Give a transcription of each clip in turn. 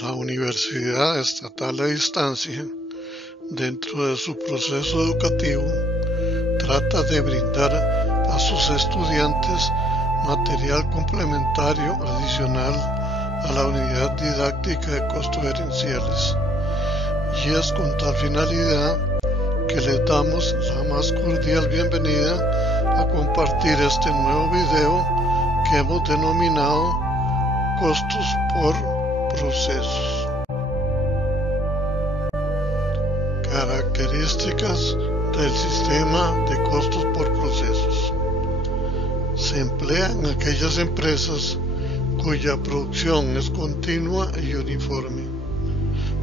La Universidad Estatal a Distancia, dentro de su proceso educativo, trata de brindar a sus estudiantes material complementario adicional a la unidad didáctica de costos gerenciales, y es con tal finalidad que les damos la más cordial bienvenida a compartir este nuevo video que hemos denominado Costos por Procesos. Características del sistema de costos por procesos. Se emplea en aquellas empresas cuya producción es continua y uniforme,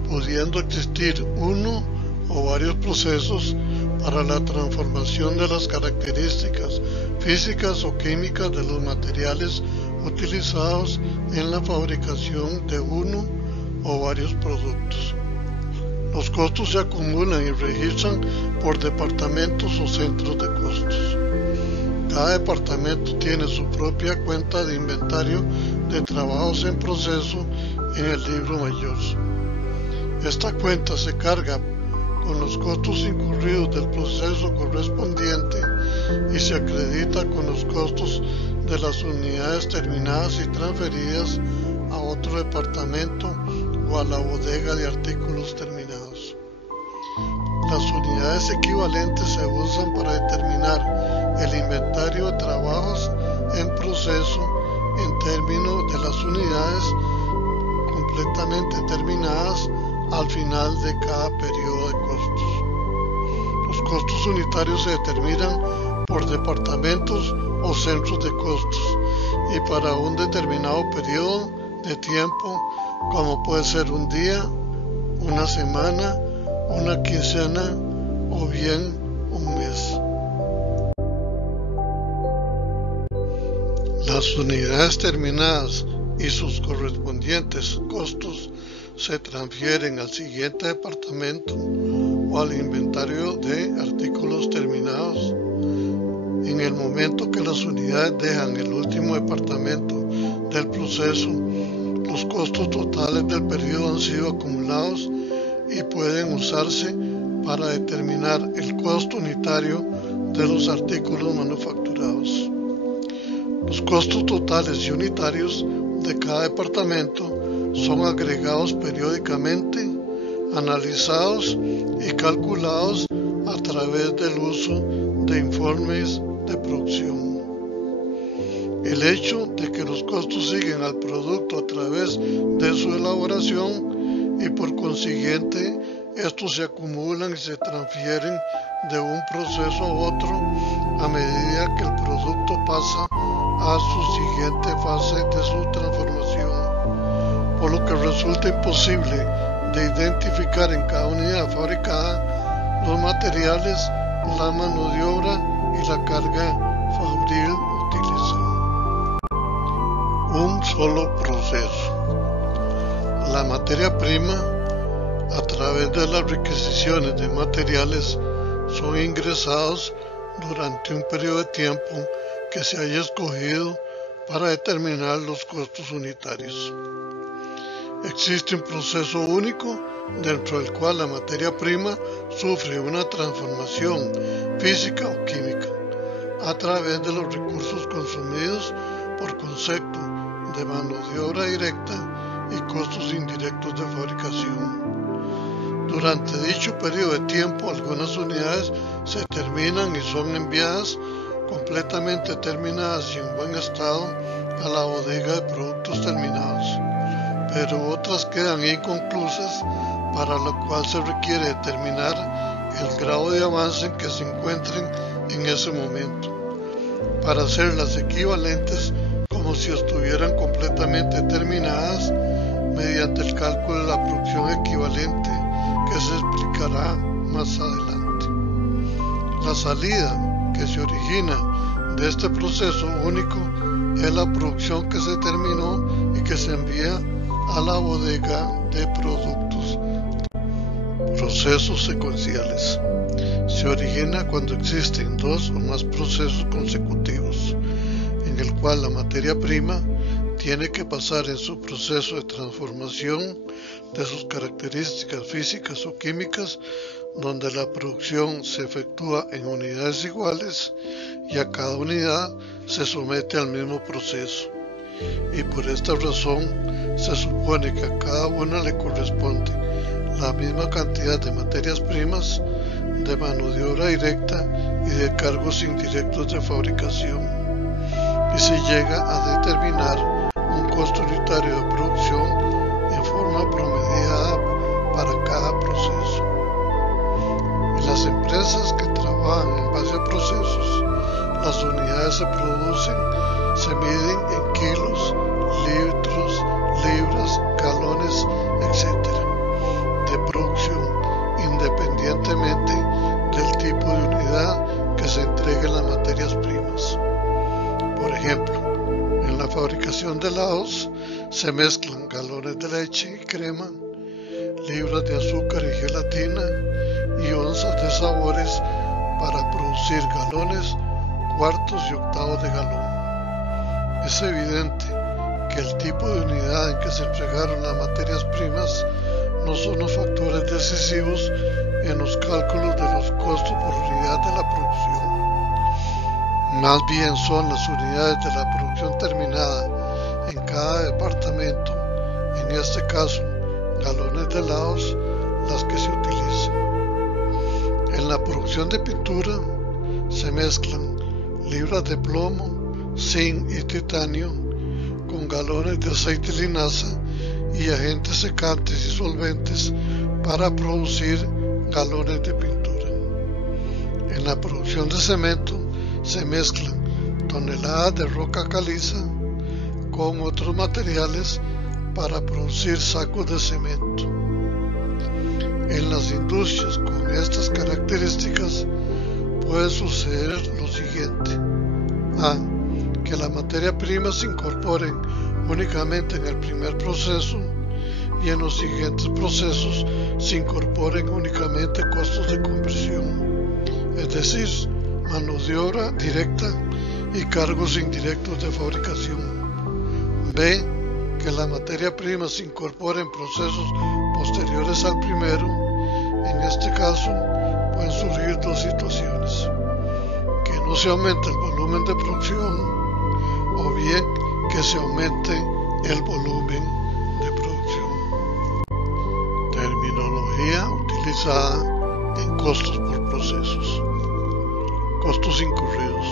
pudiendo existir uno o varios procesos para la transformación de las características físicas o químicas de los materiales utilizados en la fabricación de uno o varios productos. Los costos se acumulan y registran por departamentos o centros de costos. Cada departamento tiene su propia cuenta de inventario de trabajos en proceso en el libro mayor. Esta cuenta se carga con los costos incurridos del proceso correspondiente y se acredita con los costos de las unidades terminadas y transferidas a otro departamento o a la bodega de artículos terminados. Las unidades equivalentes se usan para determinar el inventario de trabajos en proceso en términos de las unidades completamente terminadas al final de cada periodo de costos. Los costos unitarios se determinan por departamentos o centros de costos y para un determinado periodo de tiempo, como puede ser un día, una semana, una quincena o bien un mes. Las unidades terminadas y sus correspondientes costos se transfieren al siguiente departamento o al inventario de artículos terminados. En el momento que las unidades dejan el último departamento del proceso, los costos totales del periodo han sido acumulados y pueden usarse para determinar el costo unitario de los artículos manufacturados. Los costos totales y unitarios de cada departamento son agregados periódicamente, analizados y calculados a través del uso de informes de producción. El hecho de que los costos siguen al producto a través de su elaboración y por consiguiente estos se acumulan y se transfieren de un proceso a otro a medida que el producto pasa a su siguiente fase de su transformación, por lo que resulta imposible de identificar en cada unidad fabricada los materiales, la mano de obra y la carga fabril utilizada. Un solo proceso. La materia prima, a través de las requisiciones de materiales, son ingresados durante un periodo de tiempo que se haya escogido para determinar los costos unitarios. Existe un proceso único dentro del cual la materia prima sufre una transformación física o química a través de los recursos consumidos por concepto de mano de obra directa y costos indirectos de fabricación. Durante dicho periodo de tiempo, algunas unidades se terminan y son enviadas completamente terminadas y en buen estado a la bodega de productos terminados, pero otras quedan inconclusas, para lo cual se requiere determinar el grado de avance en que se encuentren en ese momento, para hacerlas equivalentes como si estuvieran completamente terminadas mediante el cálculo de la producción equivalente que se explicará más adelante. La salida que se origina de este proceso único es la producción que se terminó y que se envía a la bodega de productos. Procesos secuenciales. Se origina cuando existen dos o más procesos consecutivos, en el cual la materia prima tiene que pasar en su proceso de transformación de sus características físicas o químicas, donde la producción se efectúa en unidades iguales y a cada unidad se somete al mismo proceso. Y por esta razón se supone que a cada una le corresponde la misma cantidad de materias primas, de mano de obra directa y de cargos indirectos de fabricación, y se llega a determinar un costo unitario de producción en forma promediada para cada proceso. En las empresas que trabajan en base a procesos, las unidades se producen, se miden en kilos, litros, libras, galones, etc. de producción, independientemente del tipo de unidad que se entregue en las materias primas. Por ejemplo, en la fabricación de helados se mezclan galones de leche y crema, libras de azúcar y gelatina y onzas de sabores para producir galones, cuartos y octavos de galón. Es evidente que el tipo de unidad en que se entregaron las materias primas no son los factores decisivos en los cálculos de los costos por unidad de la producción. Más bien son las unidades de la producción terminada en cada departamento, en este caso galones de helados, las que se utilizan. En la producción de pintura se mezclan libras de plomo, zinc y titanio con galones de aceite de linaza y agentes secantes y solventes para producir galones de pintura. En la producción de cemento se mezclan toneladas de roca caliza con otros materiales para producir sacos de cemento. En las industrias con estas características puede suceder lo siguiente: a. que la materia prima se incorpore únicamente en el primer proceso y en los siguientes procesos se incorporen únicamente costos de conversión, es decir, mano de obra directa y cargos indirectos de fabricación. B. Que la materia prima se incorpore en procesos posteriores al primero. En este caso pueden surgir dos situaciones: que no se aumente el volumen de producción, o bien que se aumente el volumen de producción. Terminología utilizada en costos por procesos. Costos incurridos.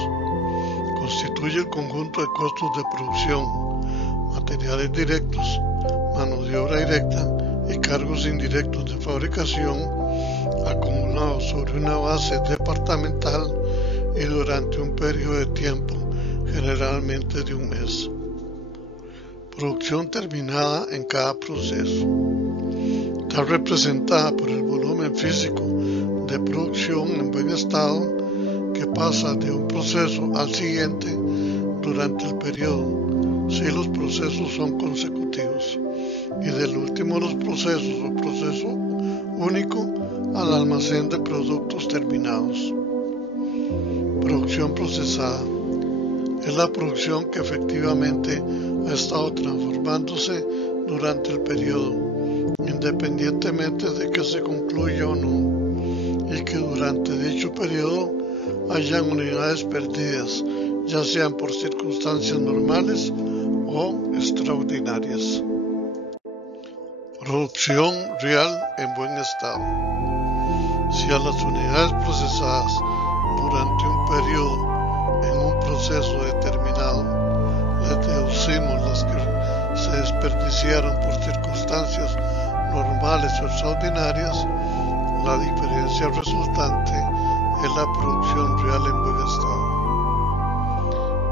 Constituye el conjunto de costos de producción, materiales directos, mano de obra directa y cargos indirectos de fabricación acumulados sobre una base departamental y durante un periodo de tiempo, generalmente de un mes. Producción terminada en cada proceso. Está representada por el volumen físico de producción en buen estado que pasa de un proceso al siguiente durante el periodo, si los procesos son consecutivos, y del último de los procesos o proceso único al almacén de productos terminados. Producción procesada. Es la producción que efectivamente ha estado transformándose durante el periodo, independientemente de que se concluya o no, y que durante dicho periodo hayan unidades perdidas, ya sean por circunstancias normales o extraordinarias. Producción real en buen estado. Si a las unidades procesadas durante un periodo en un proceso determinado les deducimos las que se desperdiciaron por circunstancias normales o extraordinarias, la diferencia resultante es la producción real en buen estado.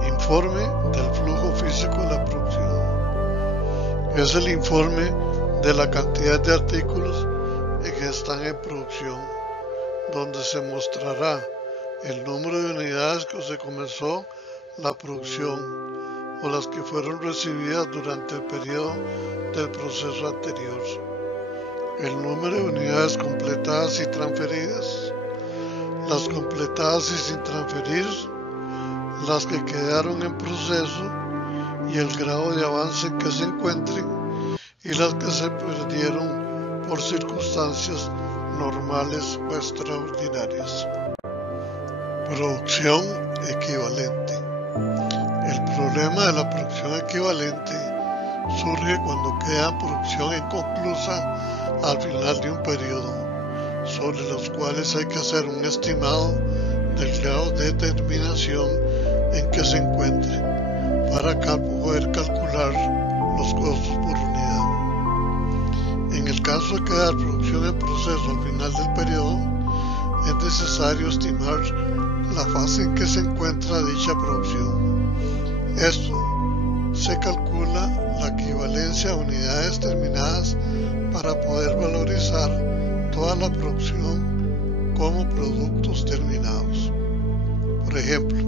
Informe del flujo físico de la producción. Es el informe de la cantidad de artículos que están en producción, donde se mostrará el número de unidades que se comenzó la producción o las que fueron recibidas durante el periodo del proceso anterior, el número de unidades completadas y transferidas, las completadas y sin transferir, las que quedaron en proceso y el grado de avance en que se encuentren y las que se perdieron por circunstancias normales o extraordinarias. Producción equivalente. El problema de la producción equivalente surge cuando queda producción inconclusa al final de un periodo, sobre los cuales hay que hacer un estimado del grado de terminación en que se encuentre, para poder calcular los costos por unidad. En el caso de quedar producción en proceso al final del periodo, es necesario estimar la fase en que se encuentra dicha producción. Esto se calcula la equivalencia a unidades terminadas para poder valorizar toda la producción como productos terminados. Por ejemplo,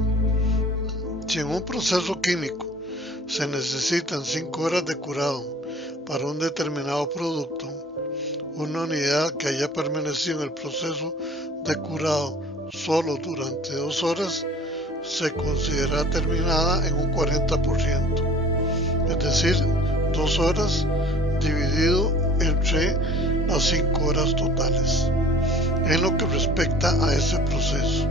si en un proceso químico se necesitan 5 horas de curado para un determinado producto, una unidad que haya permanecido en el proceso de curado solo durante 2 horas se considera terminada en un 40%, es decir, 2 horas dividido entre las 5 horas totales, en lo que respecta a ese proceso.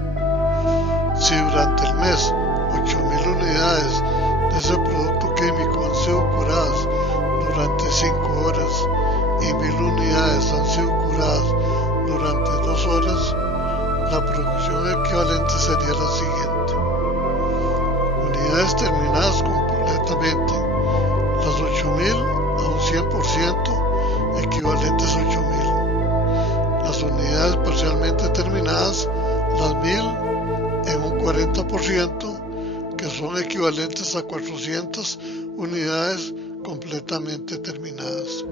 Si durante el mes 8.000 unidades de ese producto químico han sido curadas durante 5 horas y 1.000 unidades han sido curadas durante 2 horas, la producción equivalente sería la siguiente: unidades terminadas completamente, las 8.000 a un 100%, equivalentes a 8.000. Las unidades parcialmente terminadas, las 1.000 en un 40%, que son equivalentes a 400 unidades completamente terminadas.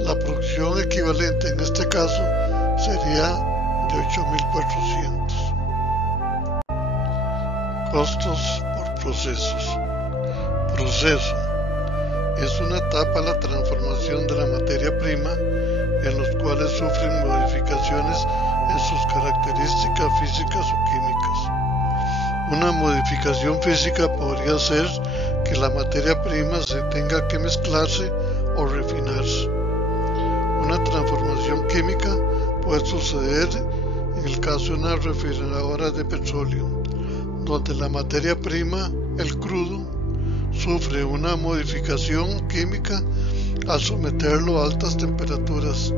La producción equivalente en este caso sería de 8.400. Costos por procesos. Proceso es una etapa en la transformación de la materia prima en los cuales sufren modificaciones en sus características físicas o químicas. Una modificación física podría ser que la materia prima se tenga que mezclarse o refinarse. Una transformación química puede suceder en el caso de una refinadora de petróleo, donde la materia prima, el crudo, sufre una modificación química al someterlo a altas temperaturas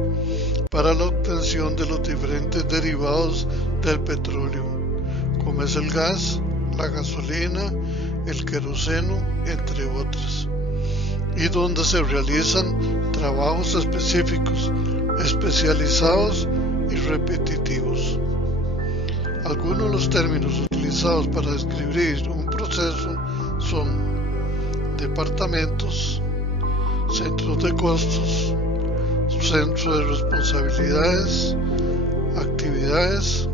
para la obtención de los diferentes derivados del petróleo, como es el gas, la gasolina, el queroseno, entre otras, y donde se realizan trabajos específicos, especializados y repetitivos. Algunos de los términos utilizados para describir un proceso son departamentos, centros de costos, centros de responsabilidades, actividades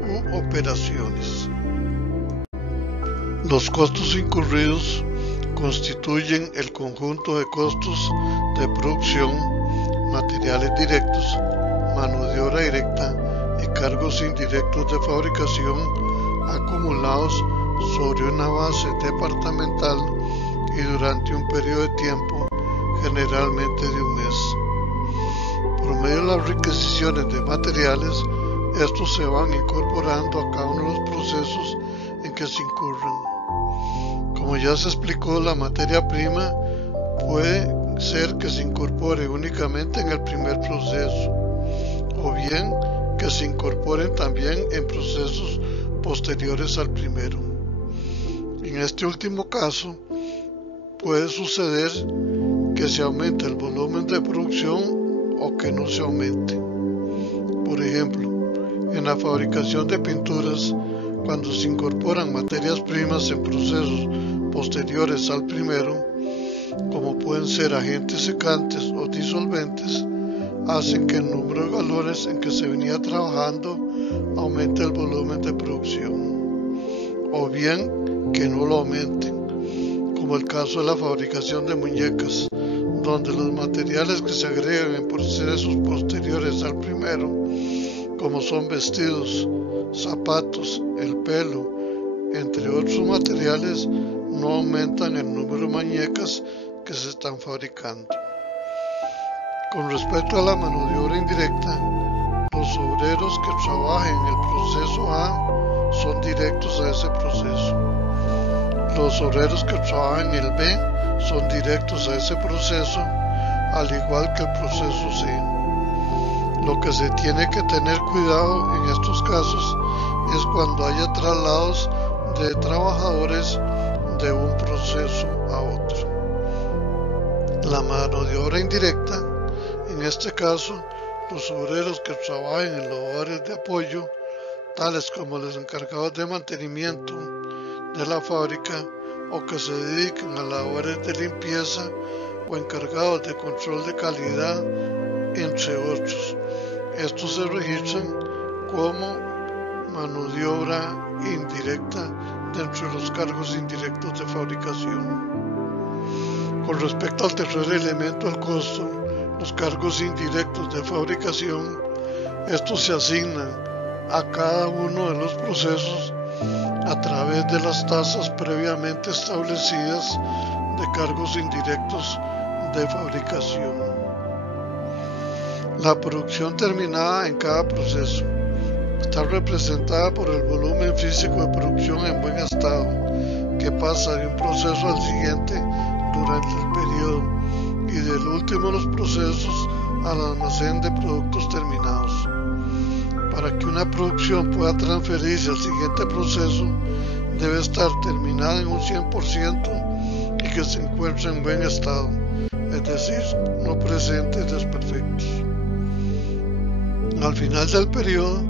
u operaciones. Los costos incurridos constituyen el conjunto de costos de producción, materiales directos, mano de obra directa y cargos indirectos de fabricación acumulados sobre una base departamental y durante un periodo de tiempo, generalmente de un mes. Por medio de las requisiciones de materiales, estos se van incorporando a cada uno de los procesos en que se incurren. Como ya se explicó, la materia prima puede ser que se incorpore únicamente en el primer proceso, o bien que se incorporen también en procesos posteriores al primero. En este último caso, puede suceder que se aumente el volumen de producción o que no se aumente. Por ejemplo, en la fabricación de pinturas, cuando se incorporan materias primas en procesos posteriores al primero, como pueden ser agentes secantes o disolventes, hacen que el número de galones en que se venía trabajando aumente el volumen de producción, o bien que no lo aumenten, como el caso de la fabricación de muñecas, donde los materiales que se agregan en procesos posteriores al primero, como son vestidos, zapatos, el pelo, entre otros materiales, no aumentan el número de muñecas que se están fabricando. Con respecto a la mano de obra indirecta, los obreros que trabajan en el proceso A son directos a ese proceso. Los obreros que trabajan en el B son directos a ese proceso, al igual que el proceso C. Lo que se tiene que tener cuidado en estos casos es cuando haya traslados de trabajadores de un proceso a otro. La mano de obra indirecta, en este caso, los obreros que trabajan en los hogares de apoyo, tales como los encargados de mantenimiento de la fábrica o que se dedican a labores de limpieza o encargados de control de calidad, entre otros. Estos se registran como mano de obra indirecta dentro de los cargos indirectos de fabricación. Con respecto al tercer elemento, el costo, los cargos indirectos de fabricación, estos se asignan a cada uno de los procesos a través de las tasas previamente establecidas de cargos indirectos de fabricación. La producción terminada en cada proceso está representada por el volumen físico de producción en buen estado, que pasa de un proceso al siguiente durante el periodo, y del último de los procesos al almacén de productos terminados. Para que una producción pueda transferirse al siguiente proceso, debe estar terminada en un 100% y que se encuentre en buen estado, es decir, no presente desperfectos. Al final del periodo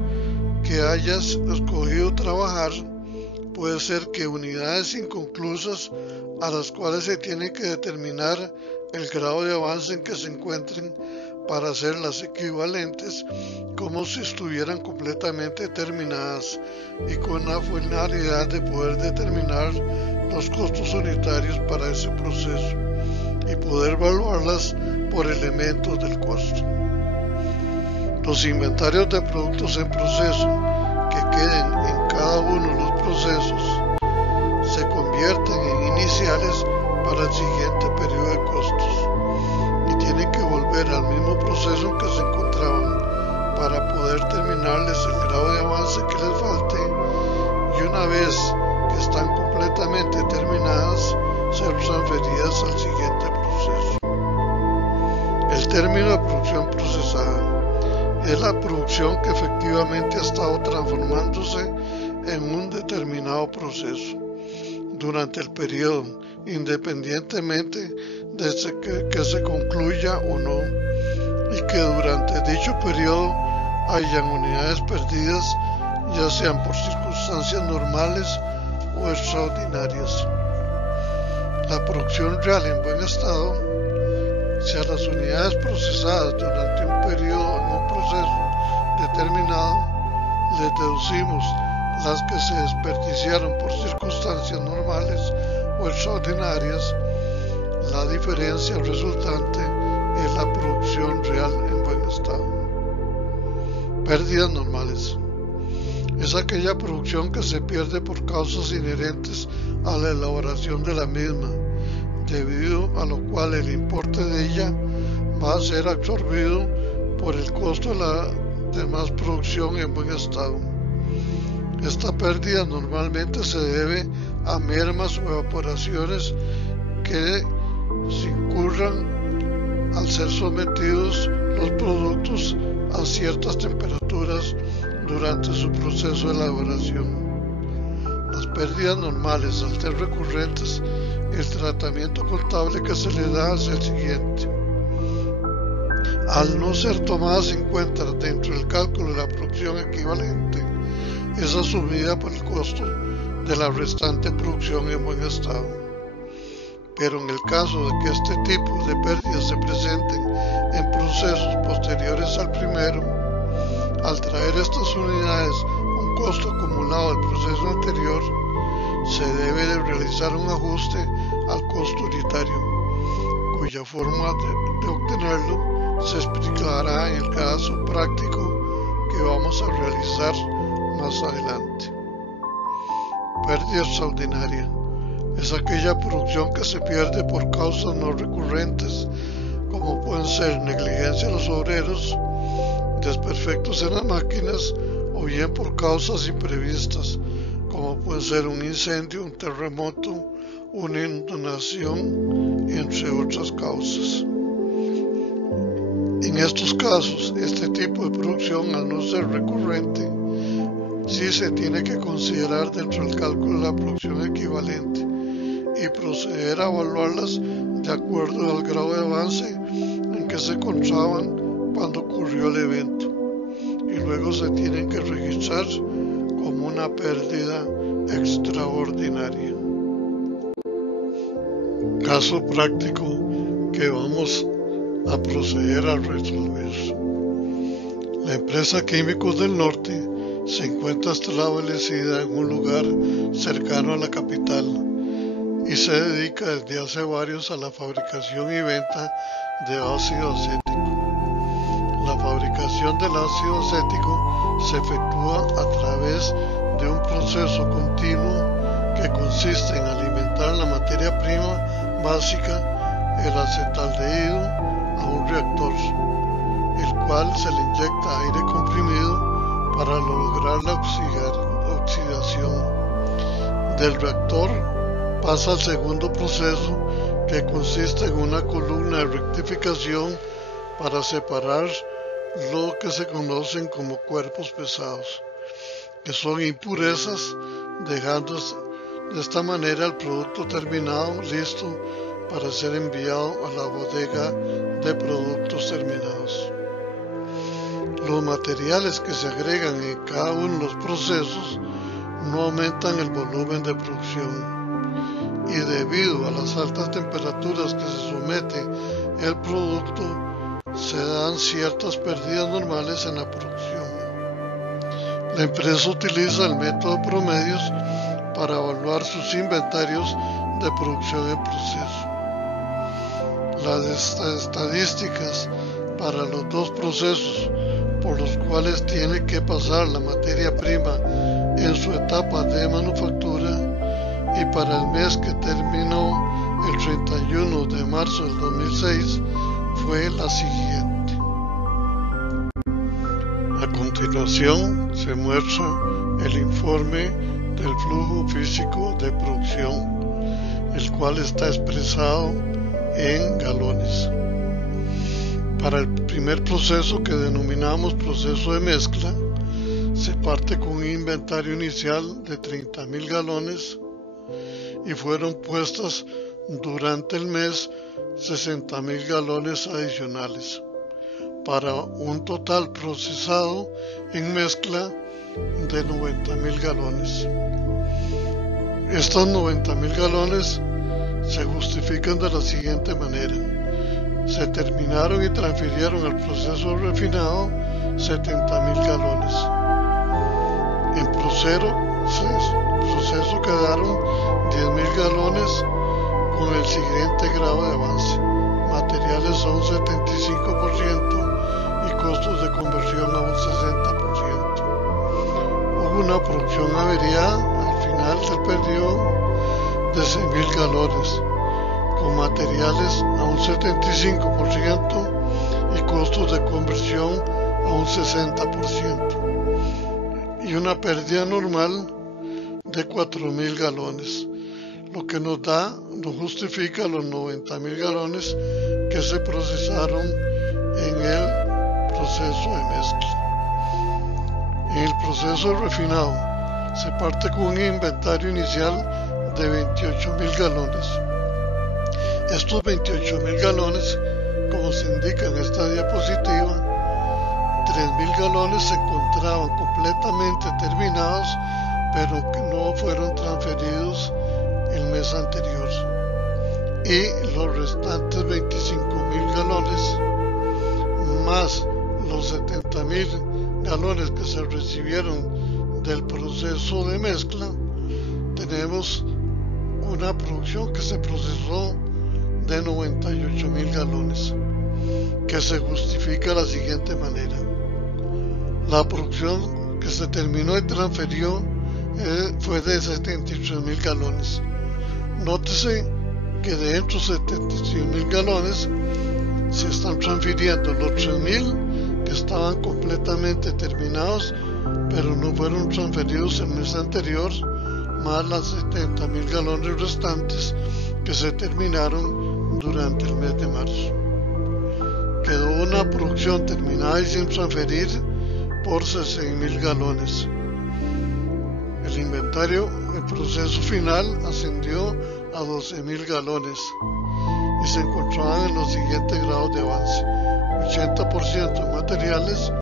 que hayas escogido trabajar, puede ser que unidades inconclusas a las cuales se tiene que determinar el grado de avance en que se encuentren para hacerlas equivalentes como si estuvieran completamente terminadas y con la finalidad de poder determinar los costos unitarios para ese proceso y poder evaluarlas por elementos del costo. Los inventarios de productos en proceso que queden en cada uno de los procesos se convierten en iniciales para el siguiente periodo de costos y tienen que volver al mismo proceso en que se encontraban para poder terminarles el grado de avance que les falte, y una vez que están completamente terminadas, ser transferidas al siguiente proceso. El término de producción procesada es la producción que efectivamente ha estado transformándose en un determinado proceso durante el periodo, independientemente de que se concluya o no, y que durante dicho periodo hayan unidades perdidas, ya sean por circunstancias normales o extraordinarias. La producción real en buen estado, si a las unidades procesadas durante un periodo en un proceso determinado les deducimos las que se desperdiciaron por circunstancias normales o extraordinarias, la diferencia resultante es la producción real en buen estado. Pérdidas normales. Es aquella producción que se pierde por causas inherentes a la elaboración de la misma, debido a lo cual el importe de ella va a ser absorbido por el costo de la demás producción en buen estado. Esta pérdida normalmente se debe a mermas o evaporaciones que se incurran al ser sometidos los productos a ciertas temperaturas durante su proceso de elaboración. Las pérdidas normales, al ser recurrentes, el tratamiento contable que se le da es el siguiente. Al no ser tomadas en cuenta dentro del cálculo de la producción equivalente, es asumida por el costo de la restante producción en buen estado. Pero en el caso de que este tipo de pérdidas se presenten en procesos posteriores al primero, al traer estas unidades un costo acumulado del proceso anterior, se debe de realizar un ajuste al costo unitario, cuya forma de obtenerlo se explicará en el caso práctico que vamos a realizar más adelante. Pérdida extraordinaria. es aquella producción que se pierde por causas no recurrentes, como pueden ser negligencia de los obreros, desperfectos en las máquinas, o bien por causas imprevistas, como puede ser un incendio, un terremoto, una inundación, entre otras causas. En estos casos, este tipo de producción, al no ser recurrente, sí se tiene que considerar dentro del cálculo de la producción equivalente y proceder a evaluarlas de acuerdo al grado de avance en que se encontraban cuando ocurrió el evento, y luego se tienen que registrar como una pérdida extraordinaria. Caso práctico que vamos a proceder a resolver. La empresa Químicos del Norte se encuentra establecida en un lugar cercano a la capital y se dedica desde hace varios a la fabricación y venta de ácido acético. La fabricación del ácido acético se efectúa a través de un proceso continuo que consiste en alimentar la materia prima básica, el acetaldehído, a un reactor, el cual se le inyecta aire comprimido para lograr la oxidación. Del reactor pasa al segundo proceso, que consiste en una columna de rectificación para separar lo que se conocen como cuerpos pesados, que son impurezas, dejando de esta manera el producto terminado listo para ser enviado a la bodega de productos terminados. Los materiales que se agregan en cada uno de los procesos no aumentan el volumen de producción, y debido a las altas temperaturas que se somete el producto, se dan ciertas pérdidas normales en la producción. La empresa utiliza el método promedios para evaluar sus inventarios de producción en proceso. Las estadísticas para los dos procesos por los cuales tiene que pasar la materia prima en su etapa de manufactura, y para el mes que terminó el 31 de marzo del 2006 fue la siguiente. A continuación se muestra el informe del flujo físico de producción, el cual está expresado en galones. Para el primer proceso, que denominamos proceso de mezcla, se parte con un inventario inicial de 30.000 galones y fueron puestas durante el mes 60.000 galones adicionales, para un total procesado en mezcla de 90.000 galones. Estos 90.000 galones se justifican de la siguiente manera: se terminaron y transfirieron al proceso refinado 70.000 galones. En proceso quedaron 10.000 galones con el siguiente grado de avance: materiales a un 75% y costos de conversión a un 60%. Hubo una producción averiada al final del periodo de 100.000 galones, con materiales a un 75% y costos de conversión a un 60%, y una pérdida normal de 4.000 galones, lo que nos justifica los 90.000 galones que se procesaron en el proceso de mezcla. En el proceso refinado se parte con un inventario inicial de 28.000 galones. Estos 28.000 galones, como se indica en esta diapositiva, 3.000 galones se encontraban completamente terminados, pero que no fueron transferidos el mes anterior, y los restantes 25.000 galones más los 70.000 galones que se recibieron del proceso de mezcla, tenemos una producción que se procesó de 98.000 galones, que se justifica de la siguiente manera: la producción que se terminó y transfirió fue de 73.000 galones, Nótese que de estos 76.000 galones se están transfiriendo los 3.000 que estaban completamente terminados pero no fueron transferidos el mes anterior, más las 70.000 galones restantes que se terminaron durante el mes de marzo. Quedó una producción terminada y sin transferir por 6.000 galones. El inventario en proceso final ascendió a 12.000 galones y se encontraban en los siguientes grados de avance: 80% en materiales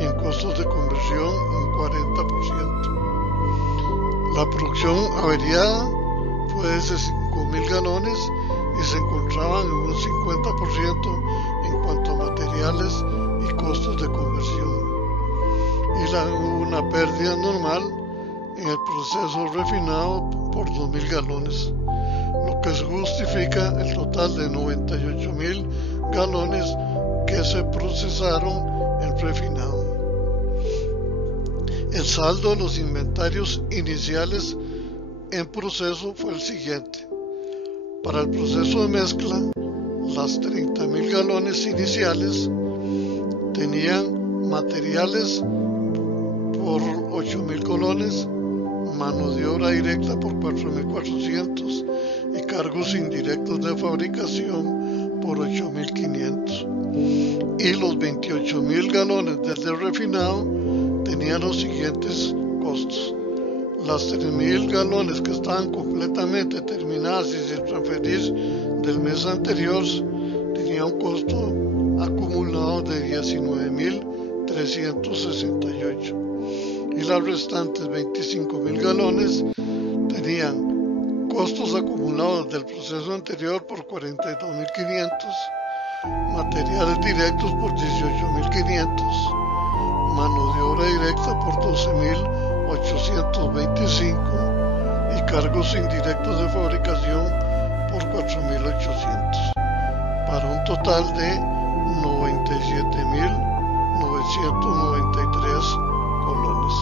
y en costos de conversión un 40%. La producción averiada fue de 5.000 galones y se encontraban en un 50% en cuanto a materiales y costos de conversión. Y hubo una pérdida normal en el proceso refinado por 2.000 galones, lo que justifica el total de 98.000 galones que se procesaron en refinado. El saldo de los inventarios iniciales en proceso fue el siguiente: para el proceso de mezcla, las 30.000 galones iniciales tenían materiales por 8.000 galones, mano de obra directa por 4.400 y cargos indirectos de fabricación por 8.500. Y los 28.000 galones desde refinado tenían los siguientes costos: las 3.000 galones que estaban completamente terminadas y sin transferir del mes anterior tenían un costo acumulado de 19.368, y las restantes 25.000 galones tenían costos acumulados del proceso anterior por 42.500, materiales directos por 18.500, mano de obra directa por 12.825 y cargos indirectos de fabricación por 4.800, para un total de 97.993 colones.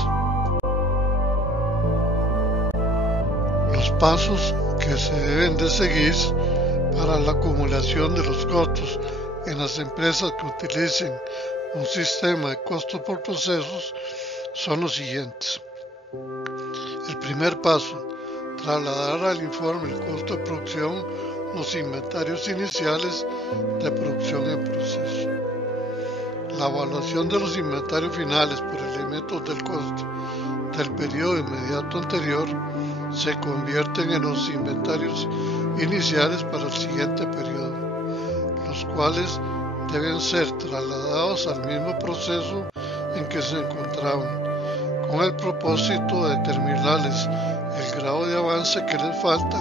Los pasos que se deben de seguir para la acumulación de los costos en las empresas que utilicen un sistema de costos por procesos son los siguientes. El primer paso: trasladar al informe el costo de producción los inventarios iniciales de producción en proceso. La evaluación de los inventarios finales por elementos del costo del periodo inmediato anterior se convierten en los inventarios iniciales para el siguiente periodo, los cuales deben ser trasladados al mismo proceso en que se encontraban, con el propósito de determinarles el grado de avance que les falta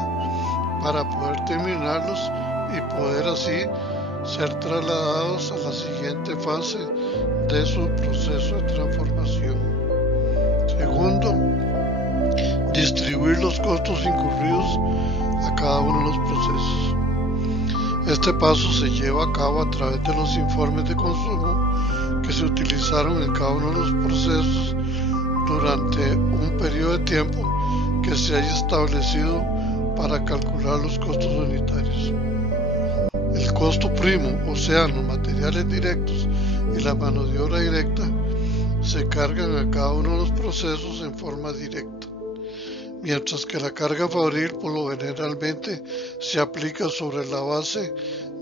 para poder terminarlos y poder así ser trasladados a la siguiente fase de su proceso de transformación. Segundo, distribuir los costos incurridos a cada uno de los procesos. Este paso se lleva a cabo a través de los informes de consumo que se utilizaron en cada uno de los procesos durante un periodo de tiempo que se haya establecido para calcular los costos unitarios. El costo primo, o sea, los materiales directos y la mano de obra directa, se cargan a cada uno de los procesos en forma directa, mientras que la carga fabril por lo generalmente se aplica sobre la base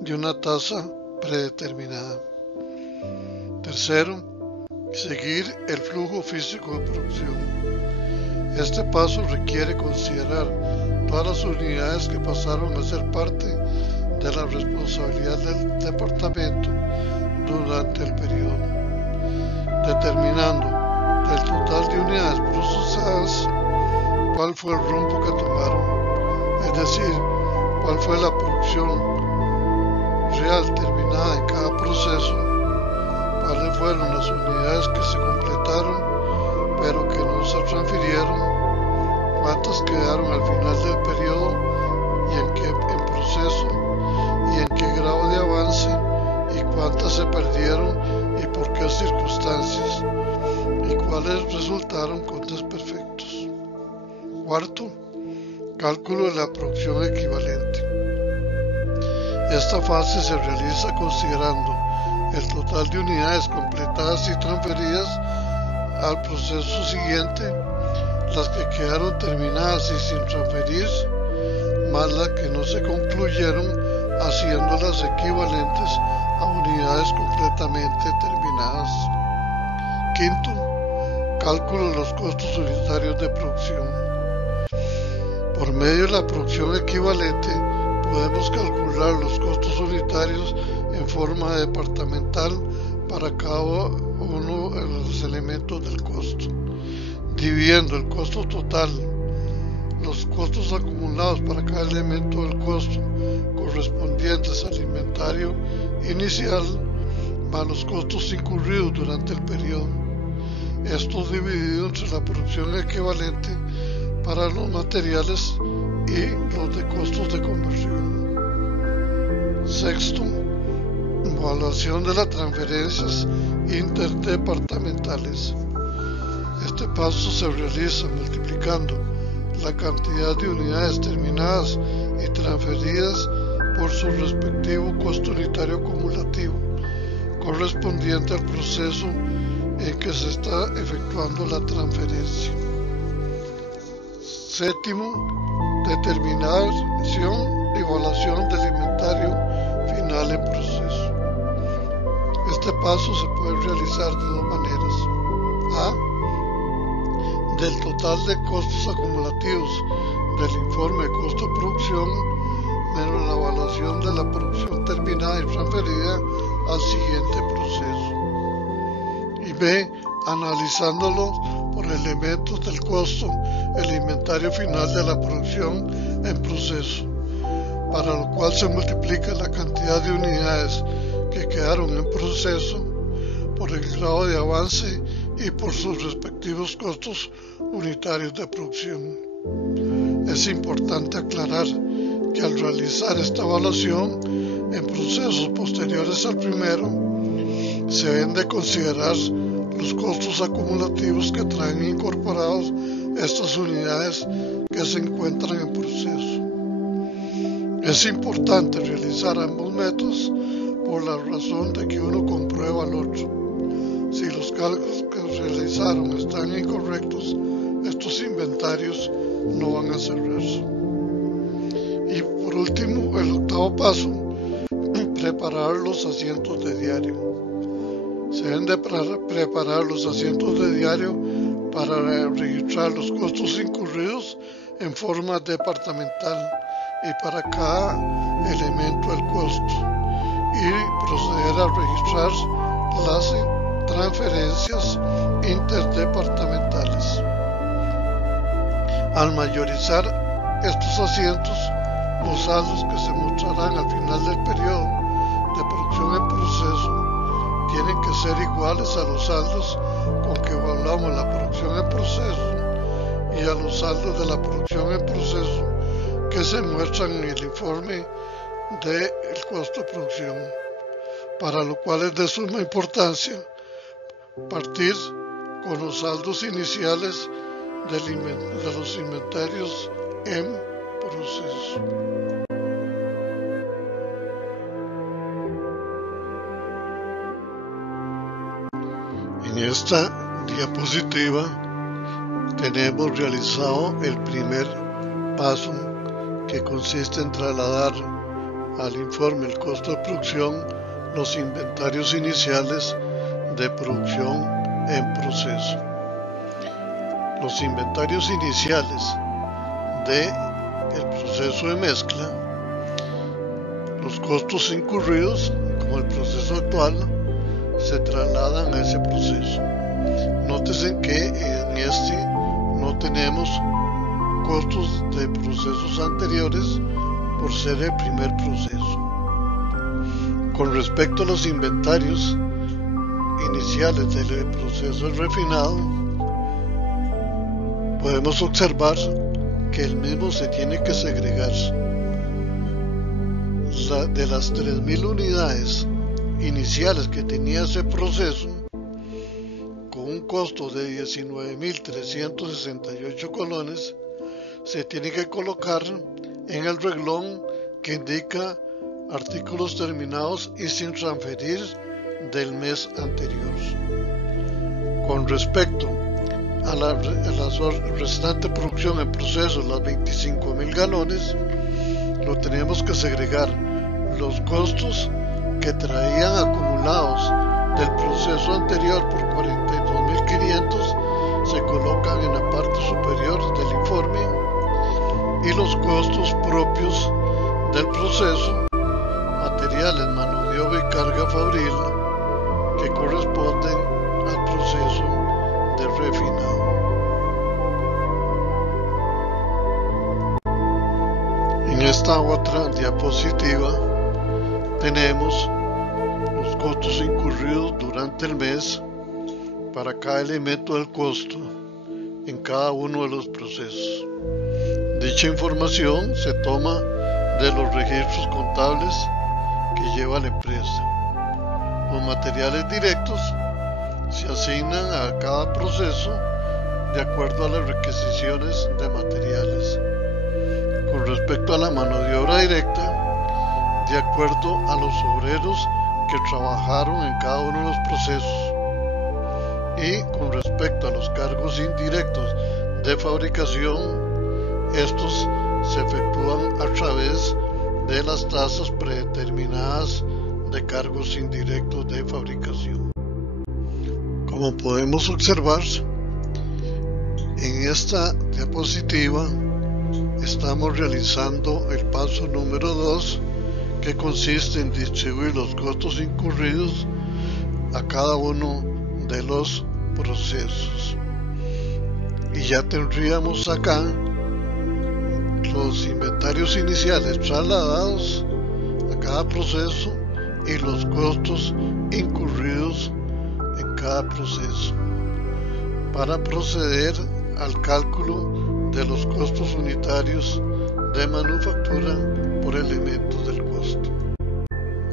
de una tasa predeterminada. Tercero, seguir el flujo físico de producción. Este paso requiere considerar todas las unidades que pasaron a ser parte de la responsabilidad del departamento durante el periodo, determinando del total de unidades procesadas cuál fue el rumbo que tomaron, es decir, cuál fue la producción real terminada en cada proceso, cuáles fueron las unidades que se completaron pero que no se transfirieron, cuántas quedaron al final del periodo y en qué proceso y en qué grado de avance, y cuántas se perdieron y por qué circunstancias, y cuáles resultaron con desperfectos. Cuarto, Cálculo de la producción equivalente. Esta fase se realiza considerando el total de unidades completadas y transferidas al proceso siguiente, las que quedaron terminadas y sin transferir, más las que no se concluyeron, haciéndolas equivalentes a unidades completamente terminadas. Quinto, cálculo de los costos unitarios de producción. Por medio de la producción equivalente, podemos calcular los costos unitarios en forma departamental para cada uno de los elementos del costo, dividiendo el costo total, los costos acumulados para cada elemento del costo correspondientes al inventario inicial, más los costos incurridos durante el periodo. Esto dividido entre la producción equivalente para los materiales y los de costos de conversión. Sexto, evaluación de las transferencias interdepartamentales. Este paso se realiza multiplicando la cantidad de unidades terminadas y transferidas por su respectivo costo unitario acumulativo, correspondiente al proceso en que se está efectuando la transferencia. Séptimo, determinación y evaluación del inventario final en proceso. Este paso se puede realizar de dos maneras. A. Del total de costos acumulativos del informe de costo de producción menos la evaluación de la producción terminada y transferida al siguiente proceso. Y B. Analizándolo por elementos del costo, el inventario final de la producción en proceso, para lo cual se multiplica la cantidad de unidades que quedaron en proceso por el grado de avance y por sus respectivos costos unitarios de producción. Es importante aclarar que al realizar esta evaluación en procesos posteriores al primero, se deben de considerar los costos acumulativos que traen incorporados estas unidades que se encuentran en proceso. Es importante realizar ambos métodos por la razón de que uno comprueba al otro. Si los cálculos que realizaron están incorrectos, estos inventarios no van a cerrarse. Y por último, el octavo paso, preparar los asientos de diario. Se deben de preparar los asientos de diario para registrar los costos incurridos en forma departamental y para cada elemento del costo, y proceder a registrar las transferencias interdepartamentales. Al mayorizar estos asientos, los saldos que se mostrarán al final del periodo de producción en proceso tienen que ser iguales a los saldos con que evaluamos la producción en proceso y a los saldos de la producción en proceso que se muestran en el informe del costo de producción, para lo cual es de suma importancia partir con los saldos iniciales de los inventarios en proceso. En esta diapositiva tenemos realizado el primer paso, que consiste en trasladar al informe el costo de producción los inventarios iniciales de producción en proceso. Los inventarios iniciales del proceso de mezcla, los costos incurridos, como el proceso actual, se trasladan a ese proceso. Nótese que en este no tenemos costos de procesos anteriores por ser el primer proceso. Con respecto a los inventarios iniciales del proceso refinado, podemos observar que el mismo se tiene que segregar. De las 3.000 unidades iniciales que tenía ese proceso, con un costo de 19.368 colones, se tiene que colocar en el renglón que indica artículos terminados y sin transferir del mes anterior. Con respecto a la restante producción en proceso, las 25.000 galones, lo tenemos que segregar los costos que traían acumulados del proceso anterior por 42.500, se colocan en la parte superior del informe, y los costos propios del proceso, materiales, mano de obra y carga fabril, que corresponden al proceso de refinado. En esta otra diapositiva tenemos los costos incurridos durante el mes para cada elemento del costo en cada uno de los procesos. Dicha información se toma de los registros contables que lleva la empresa. Los materiales directos se asignan a cada proceso de acuerdo a las requisiciones de materiales. Con respecto a la mano de obra directa, de acuerdo a los obreros que trabajaron en cada uno de los procesos. Y con respecto a los cargos indirectos de fabricación, estos se efectúan a través de las tasas predeterminadas de cargos indirectos de fabricación. Como podemos observar, en esta diapositiva estamos realizando el paso número 2, que consiste en distribuir los costos incurridos a cada uno de los procesos. Y ya tendríamos acá los inventarios iniciales trasladados a cada proceso y los costos incurridos en cada proceso, para proceder al cálculo de los costos unitarios de manufactura por elementos del costo.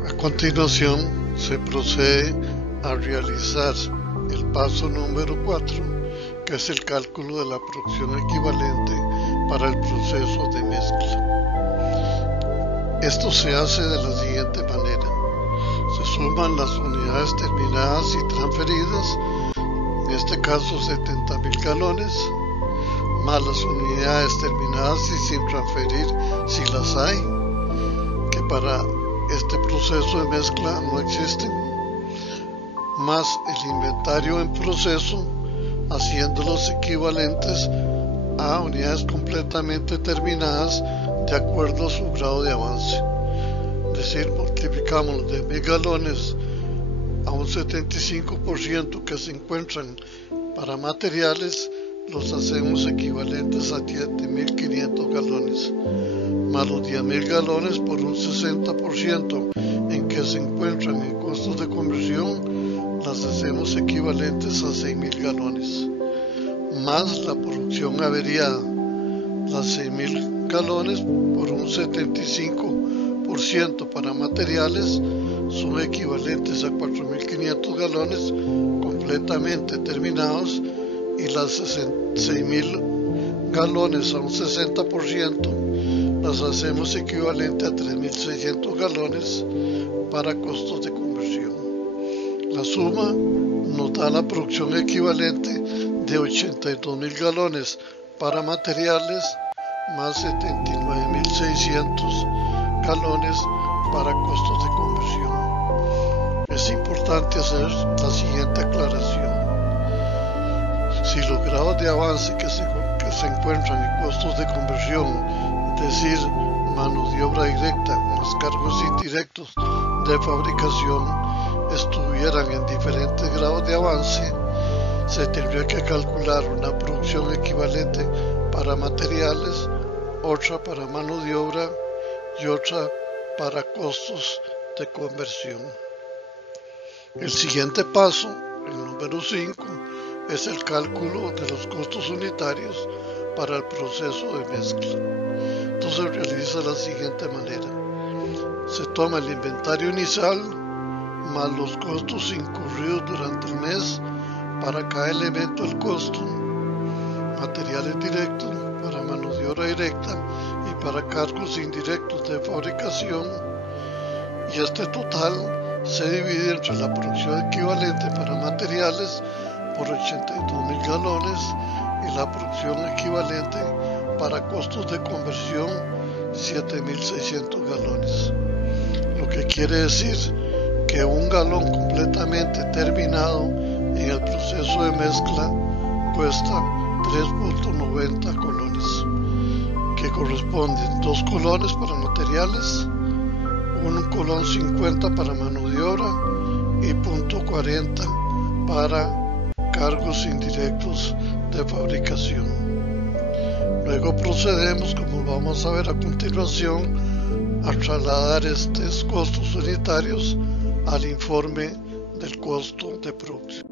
A continuación se procede a realizar el paso número 4, que es el cálculo de la producción equivalente para el proceso de mezcla. Esto se hace de la siguiente manera: se suman las unidades terminadas y transferidas, en este caso 70.000 galones, más las unidades terminadas y sin transferir si las hay, que para este proceso de mezcla no existen, más el inventario en proceso, haciéndolos equivalentes a unidades completamente terminadas de acuerdo a su grado de avance. Es decir, multiplicamos de 1.000 galones a un 75% que se encuentran para materiales, los hacemos equivalentes a 7.500 galones, más los 10.000 galones por un 60% en que se encuentran en costos de conversión, las hacemos equivalentes a 6.000 galones, más la producción averiada, las 6.000 galones por un 75% para materiales, son equivalentes a 4.500 galones completamente terminados, y las 6.000 galones a un 60% las hacemos equivalente a 3.600 galones para costos de conversión. La suma nos da la producción equivalente de 82.000 galones para materiales, más 79.600 galones para costos de conversión. Es importante hacer la siguiente aclaración: si los grados de avance que se encuentran en costos de conversión, es decir, mano de obra directa más cargos indirectos de fabricación, estuvieran en diferentes grados de avance, se tendría que calcular una producción equivalente para materiales, otra para mano de obra y otra para costos de conversión. El siguiente paso, el número 5, es el cálculo de los costos unitarios para el proceso de mezcla. Entonces realiza de la siguiente manera: se toma el inventario inicial más los costos incurridos durante el mes para cada elemento del costo, materiales directos para mano de de obra directa y para cargos indirectos de fabricación, y este total se divide entre la producción equivalente para materiales por 82.000 galones y la producción equivalente para costos de conversión 7.600 galones, lo que quiere decir que un galón completamente terminado en el proceso de mezcla cuesta 3.90 colones, que corresponden 2 colones para materiales, 1 colón 50 para mano de obra y .40 para cargos indirectos de fabricación. Luego procedemos, como vamos a ver a continuación, a trasladar estos costos unitarios al informe del costo de producción.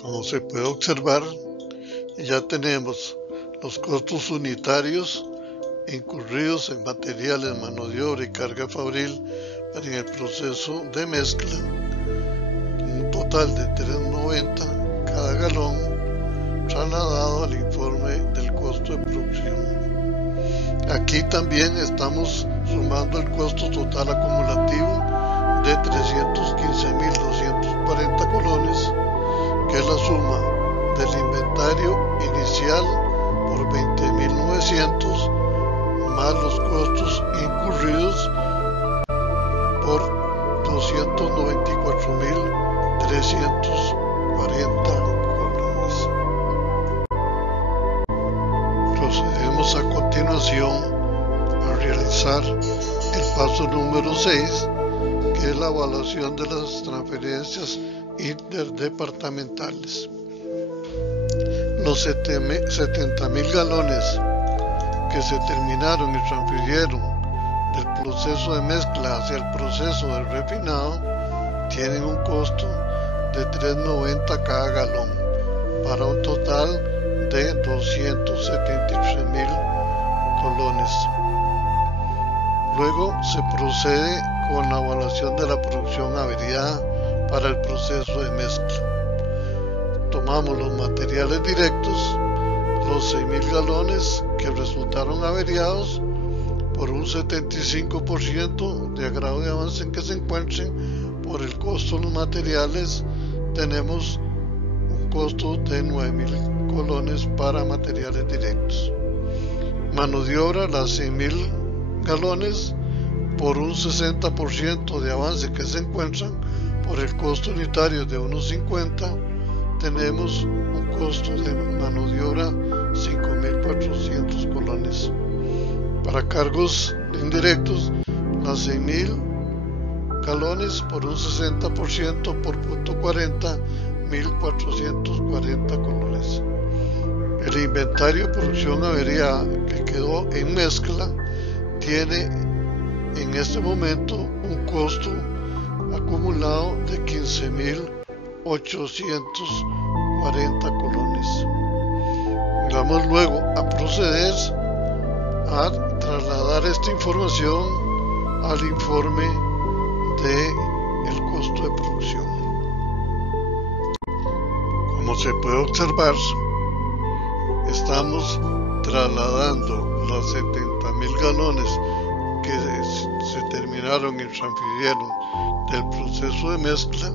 Como se puede observar, ya tenemos los costos unitarios incurridos en materiales, mano de obra y carga fabril en el proceso de mezcla, un total de 3.90 cada galón, trasladado al informe del costo de producción. Aquí también estamos sumando el costo total acumulativo de 315.240 colones, que es la suma del inventario inicial por 20.900 más los costos incurridos por 294.340 colones. Procedemos a continuación a realizar el paso número 6, que es la evaluación de las transferencias interdepartamentales. Los 70.000 galones que se terminaron y transfirieron del proceso de mezcla hacia el proceso de refinado tienen un costo de 3.90 cada galón, para un total de 273.000 colones. Luego se procede con la evaluación de la producción averiada para el proceso de mezcla. Tomamos los materiales directos, los 6.000 galones que resultaron averiados por un 75% de grado de avance en que se encuentren. Por el costo de los materiales tenemos un costo de 9.000 colones para materiales directos. Mano de obra, las 6.000 galones por un 60% de avance que se encuentran. Por el costo unitario de 1.50 tenemos un costo de mano de obra 5.400 colones. Para cargos indirectos, las 6.000 galones por un 60% por .40, 1.440 colones. El inventario de producción averiada que quedó en mezcla tiene en este momento un costo acumulado de 15.840 colones. Vamos luego a proceder a trasladar esta información al informe del costo de producción. Como se puede observar, estamos trasladando los 70.000 galones que se terminaron y transfirieron del proceso de mezcla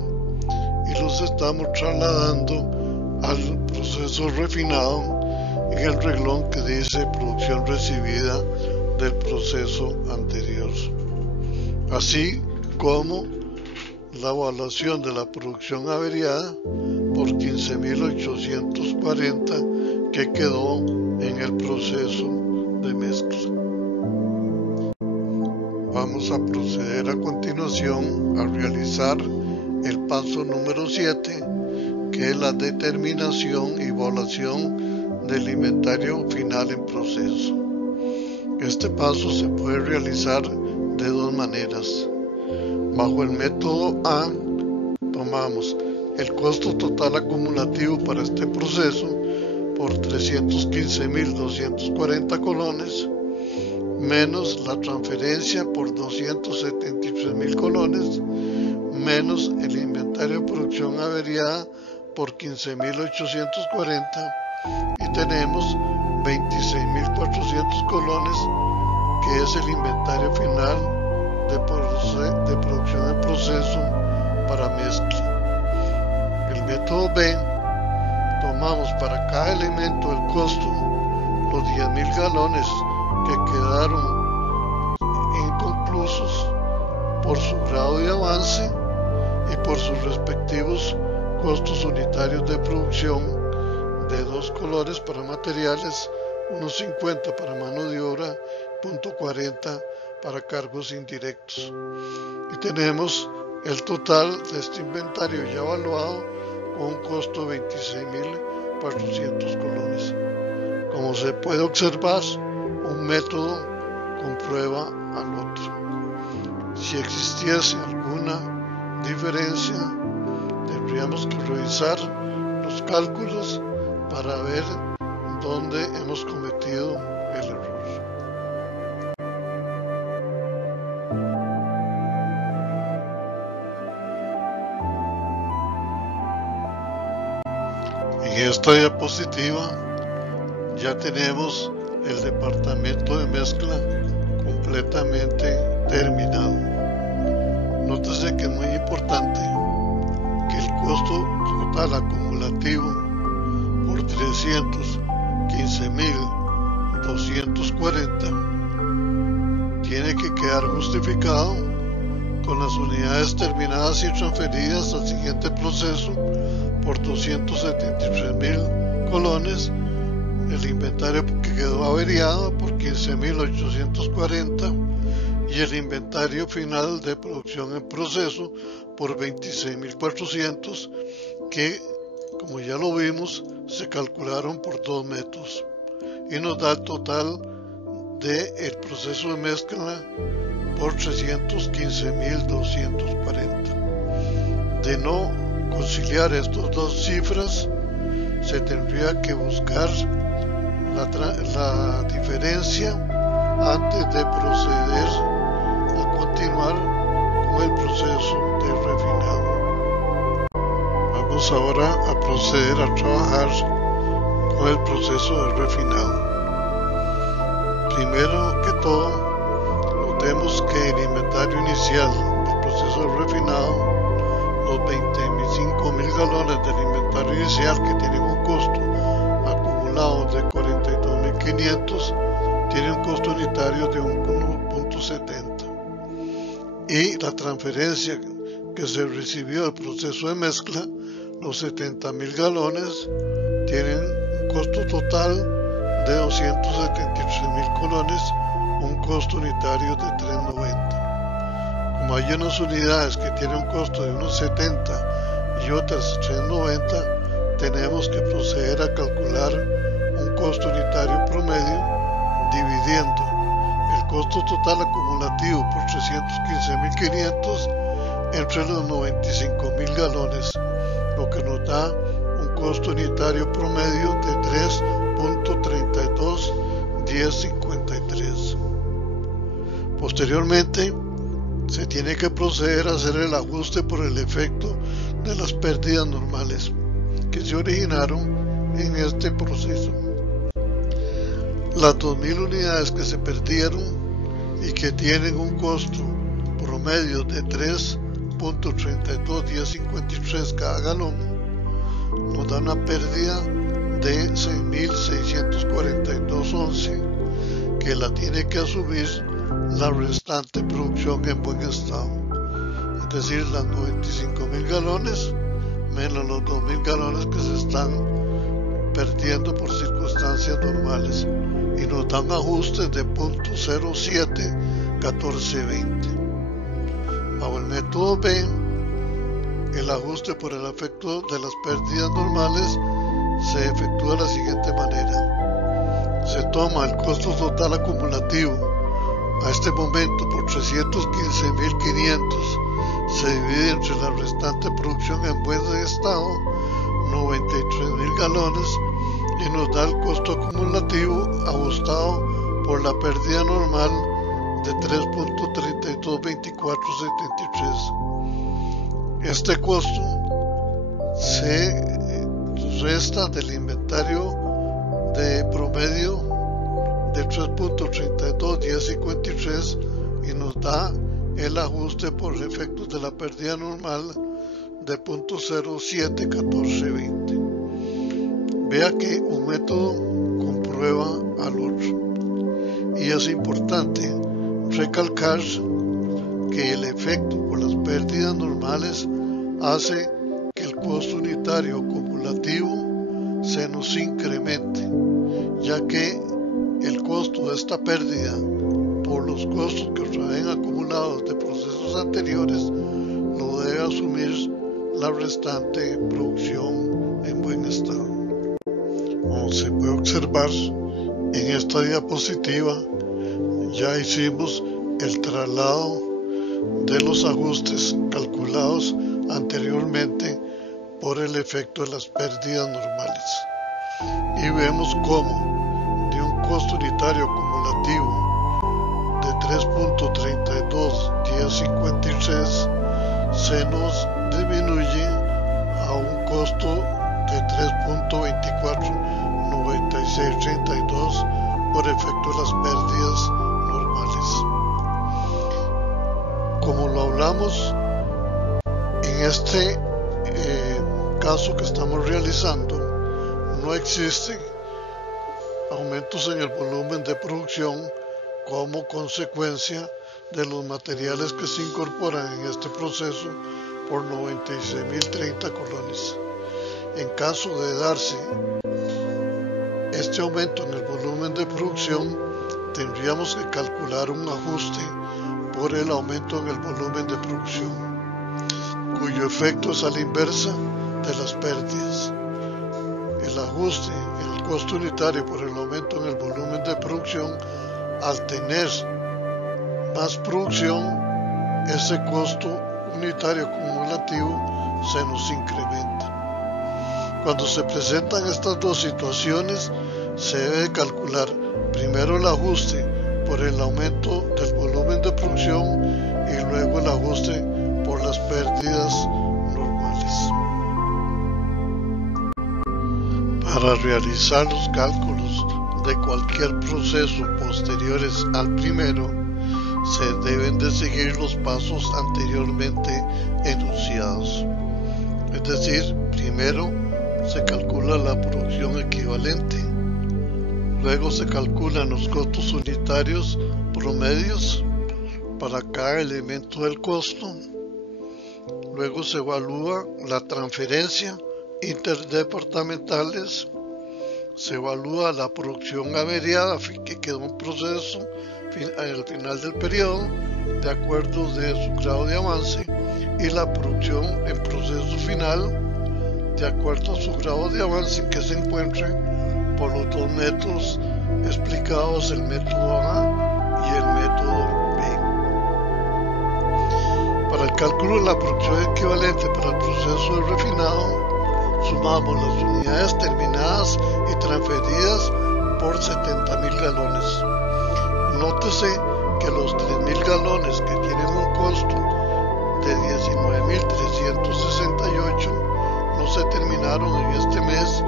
y los estamos trasladando al proceso refinado en el renglón que dice producción recibida del proceso anterior, así como la evaluación de la producción averiada por 15.840 que quedó en el proceso de mezcla. Vamos a proceder a continuación a realizar el paso número 7, que es la determinación y evaluación del inventario final en proceso. Este paso se puede realizar de dos maneras. Bajo el método A, tomamos el costo total acumulativo para este proceso por 315.240 colones, menos la transferencia por 273.000 colones, menos el inventario de producción averiada por 15.840, y tenemos 26.000 15.400 colones, que es el inventario final de producción en proceso para mezcla. El método B, tomamos para cada elemento del costo los 10.000 galones que quedaron inconclusos por su grado de avance y por sus respectivos costos unitarios de producción de 2 colores para materiales, 1.50 para mano de obra, 0.40 para cargos indirectos. Y tenemos el total de este inventario ya evaluado con un costo de 26.400 colones. Como se puede observar, un método comprueba al otro. Si existiese alguna diferencia, tendríamos que revisar los cálculos para ver dónde hemos cometido el error. En esta diapositiva ya tenemos el departamento de mezcla completamente terminado. Nótese que es muy importante que el costo total acumulativo por 315.240 tiene que quedar justificado con las unidades terminadas y transferidas al siguiente proceso por 273.000 colones, el inventario que quedó averiado por 15.840 y el inventario final de producción en proceso por 26.400, que, como ya lo vimos, se calcularon por 2 métodos y nos da el total del proceso de mezcla por 315.240. De no conciliar estas dos cifras, se tendría que buscar la diferencia antes de proceder a continuar con el proceso de refinado. Vamos ahora a proceder a trabajar con el proceso de refinado. Primero que todo, notemos que el inventario inicial del proceso de refinado, los 25.000 galones del inventario inicial, que tienen un costo acumulado de 42.500, tiene un costo unitario de 1.70, y la transferencia que se recibió del proceso de mezcla, los 70.000 galones, tienen un costo total de 273.000 colones, un costo unitario de 3.90. Como hay unas unidades que tienen un costo de 1.70 y otras 3.90, tenemos que proceder a calcular un costo unitario promedio dividiendo el costo total acumulativo por 315.500 entre los 95.000 galones, lo que nos da un costo unitario promedio de 3.321053. Posteriormente, se tiene que proceder a hacer el ajuste por el efecto de las pérdidas normales que se originaron en este proceso. Las 2.000 unidades que se perdieron y que tienen un costo promedio de 3.321053 cada galón, nos da una pérdida de 6.642.11, que la tiene que asumir la restante producción en buen estado, es decir, las 95.000 galones menos los 2.000 galones que se están perdiendo por circunstancias normales, y nos dan ajustes de 0.071420. Bajo el método B, el ajuste por el efecto de las pérdidas normales se efectúa de la siguiente manera: se toma el costo total acumulativo a este momento por 315.500, se divide entre la restante producción en buen estado, 93.000 galones, y nos da el costo acumulativo ajustado por la pérdida normal de 3.322473. Este costo se resta del inventario de promedio de 3.321053 y nos da el ajuste por efectos de la pérdida normal de 0.071420. Vea que un método comprueba al otro, y es importante recalcar que el efecto por las pérdidas normales hace que el costo unitario acumulativo se nos incremente, ya que el costo de esta pérdida por los costos que traen acumulados de procesos anteriores lo debe asumir la restante producción en buen estado. Como se puede observar en esta diapositiva, ya hicimos el traslado de los ajustes calculados anteriormente por el efecto de las pérdidas normales, y vemos cómo de un costo unitario acumulativo de 3.321053 se nos disminuye a un costo de 3.249632 por efecto de las pérdidas normales. Como lo hablamos en este caso que estamos realizando, no existen aumentos en el volumen de producción como consecuencia de los materiales que se incorporan en este proceso por 96.030 colones. En caso de darse este aumento en el volumen de producción, tendríamos que calcular un ajuste por el aumento en el volumen de producción, cuyo efecto es a la inversa de las pérdidas. El ajuste en el costo unitario por el aumento en el volumen de producción, al tener más producción, ese costo unitario acumulativo se nos incrementa. Cuando se presentan estas dos situaciones, se debe calcular primero el ajuste por el aumento del volumen de producción y luego el ajuste por las pérdidas normales. Para realizar los cálculos de cualquier proceso posteriores al primero, se deben de seguir los pasos anteriormente enunciados. Es decir, primero se calcula la producción equivalente, luego se calculan los costos unitarios promedios para cada elemento del costo, luego se evalúa la transferencia interdepartamentales, se evalúa la producción averiada que quedó en proceso al final del periodo de acuerdo de su grado de avance, y la producción en proceso final de acuerdo a su grado de avance en que se encuentre por los dos métodos explicados, el método A y el método B. Para el cálculo de la producción equivalente para el proceso de refinado, sumamos las unidades terminadas y transferidas por 70.000 galones. Nótese que los 3.000 galones que tienen un costo de 19.368 no se terminaron en este mes,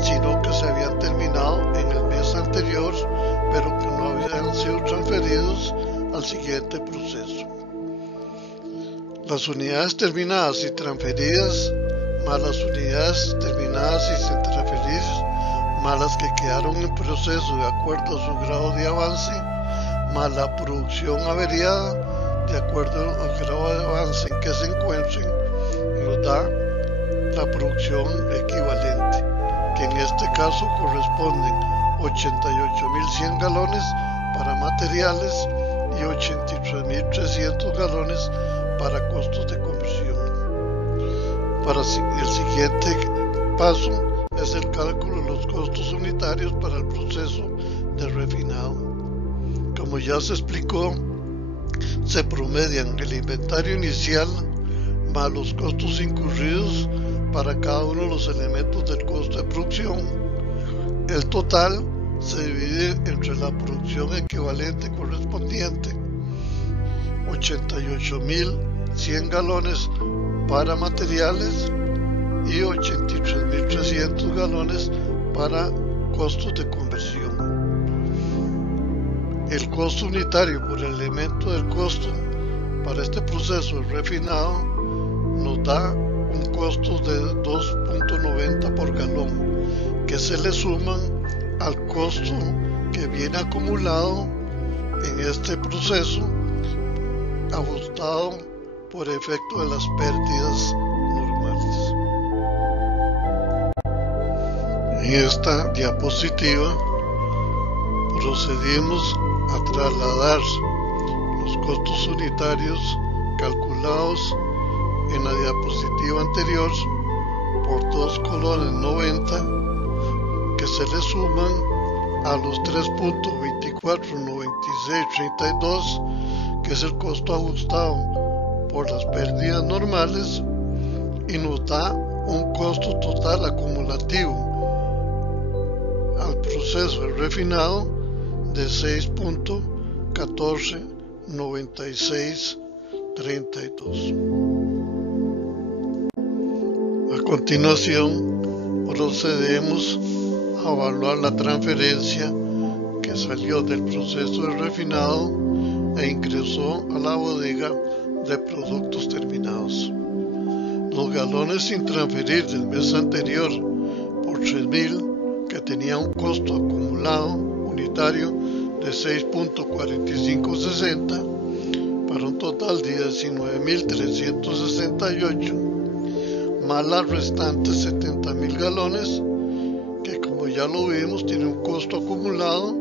sino que se habían terminado en el mes anterior, pero que no habían sido transferidos al siguiente proceso. Las unidades terminadas y transferidas más las unidades terminadas y sin transferir más las que quedaron en proceso de acuerdo a su grado de avance, más la producción averiada de acuerdo al grado de avance en que se encuentren, nos da la producción equivalente, que en este caso corresponden 88.100 galones para materiales y 83.300 galones para costos de conversión. Para el siguiente paso es el cálculo de los costos unitarios para el proceso de refinado. Como ya se explicó, se promedian el inventario inicial más los costos incurridos para cada uno de los elementos del costo de producción. El total se divide entre la producción equivalente correspondiente, 88.100 galones para materiales y 83.300 galones para costos de conversión. el costo unitario por elemento del costo para este proceso de refinado nos da un costo de 2.90 por galón, que se le suman al costo que viene acumulado en este proceso, ajustado por efecto de las pérdidas normales. En esta diapositiva procedimos a trasladar los costos unitarios calculados en la diapositiva anterior por 2 colones 90, que se le suman a los 3.249632, que es el costo ajustado por las pérdidas normales, y nos da un costo total acumulativo al proceso de refinado de 6.149632. A continuación procedemos a evaluar la transferencia que salió del proceso de refinado e ingresó a la bodega de productos terminados. Los galones sin transferir del mes anterior por 3.000, que tenía un costo acumulado unitario de 6.4560 para un total de 19.368, más las restantes 70.000 galones, que como ya lo vimos tiene un costo acumulado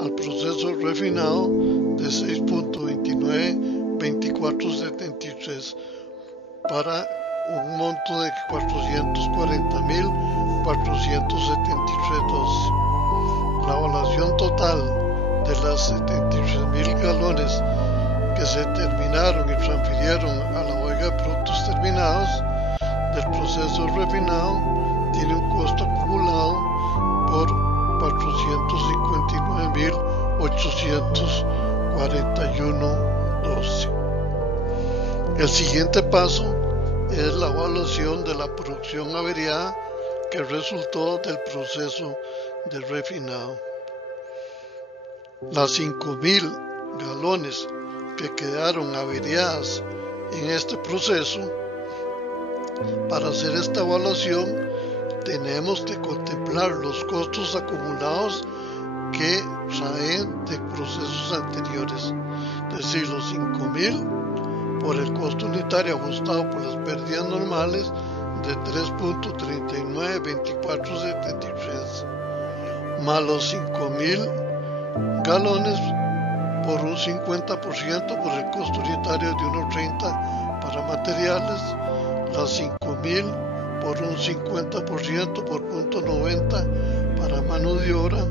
al proceso refinado de 6.292473 para un monto de 440.473.12. La evaluación total de las 73.000 galones que se terminaron y transfirieron a la bodega de productos terminados del proceso refinado tiene un costo acumulado por 459.841.12. El siguiente paso es la evaluación de la producción averiada que resultó del proceso de refinado. Las 5.000 galones que quedaron averiadas en este proceso, para hacer esta evaluación tenemos que contemplar los costos acumulados que traen de procesos anteriores, es decir, los 5.000 por el costo unitario ajustado por las pérdidas normales de 3.392473, más los 5.000 galones por un 50% por el costo unitario de 1.30 para materiales, las 5.000 por un 50% por .90 para mano de obra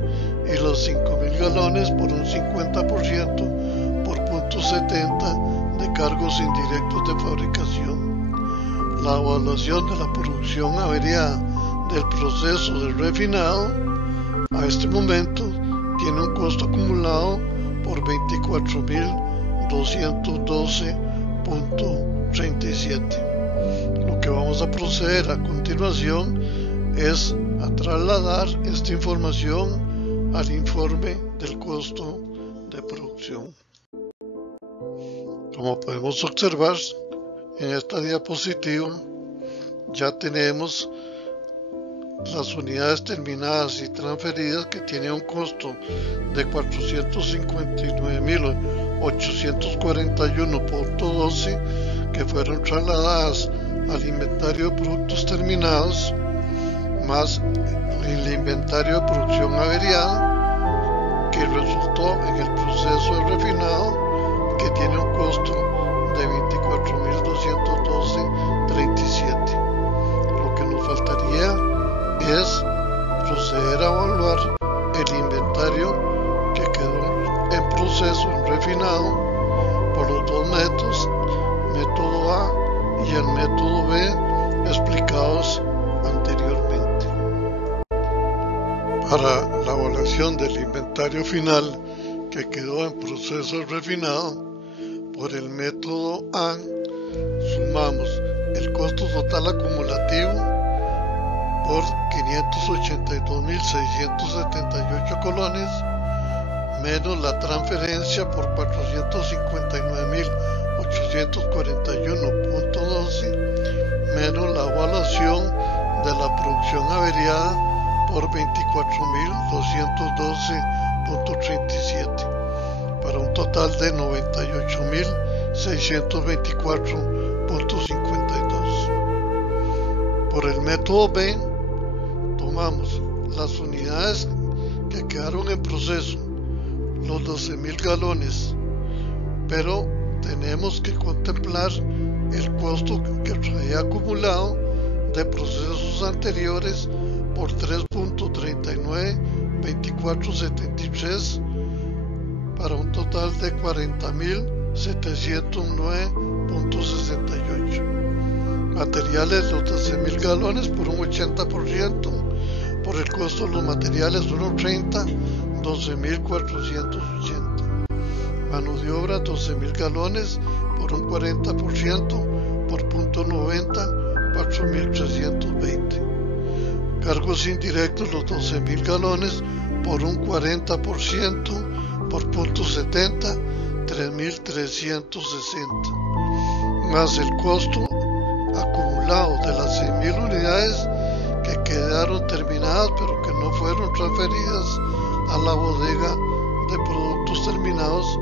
y los 5.000 galones por un 50% por .70 de cargos indirectos de fabricación. La evaluación de la producción averiada del proceso de refinado a este momento tiene un costo acumulado por 24.212.37. Lo que vamos a proceder a continuación es a trasladar esta información al informe del costo de producción. Como podemos observar en esta diapositiva, ya tenemos las unidades terminadas y transferidas que tienen un costo de 459.841.12 que fueron trasladadas al inventario de productos terminados, más el inventario de producción averiada que resultó en el proceso de refinado, que tiene un costo de 24.212.37. Lo que nos faltaría es proceder a evaluar el inventario que quedó en proceso en refinado por los dos métodos, método A y el método B, explicados anteriormente. Para la evaluación del inventario final que quedó en proceso refinado por el método A, sumamos el costo total acumulativo por 582.678 colones menos la transferencia por 459.841.12 menos la evaluación de la producción averiada por 24.212.37 para un total de 98.624.52. Por el método B, tomamos las unidades que quedaron en proceso, los 12.000 galones, pero tenemos que contemplar el costo que traía acumulado de procesos anteriores por 3.392473 para un total de 40.709.68. Materiales, los 12.000 galones por un 80%, por el costo de los materiales 1.30, 12.480. Mano de obra 12.000 galones por un 40%, por .90, 4.320. Cargos indirectos, los 12.000 galones por un 40%, por .70, 3.360. Más el costo acumulado de las 6.000 unidades que quedaron terminadas pero que no fueron transferidas a la bodega de productos terminados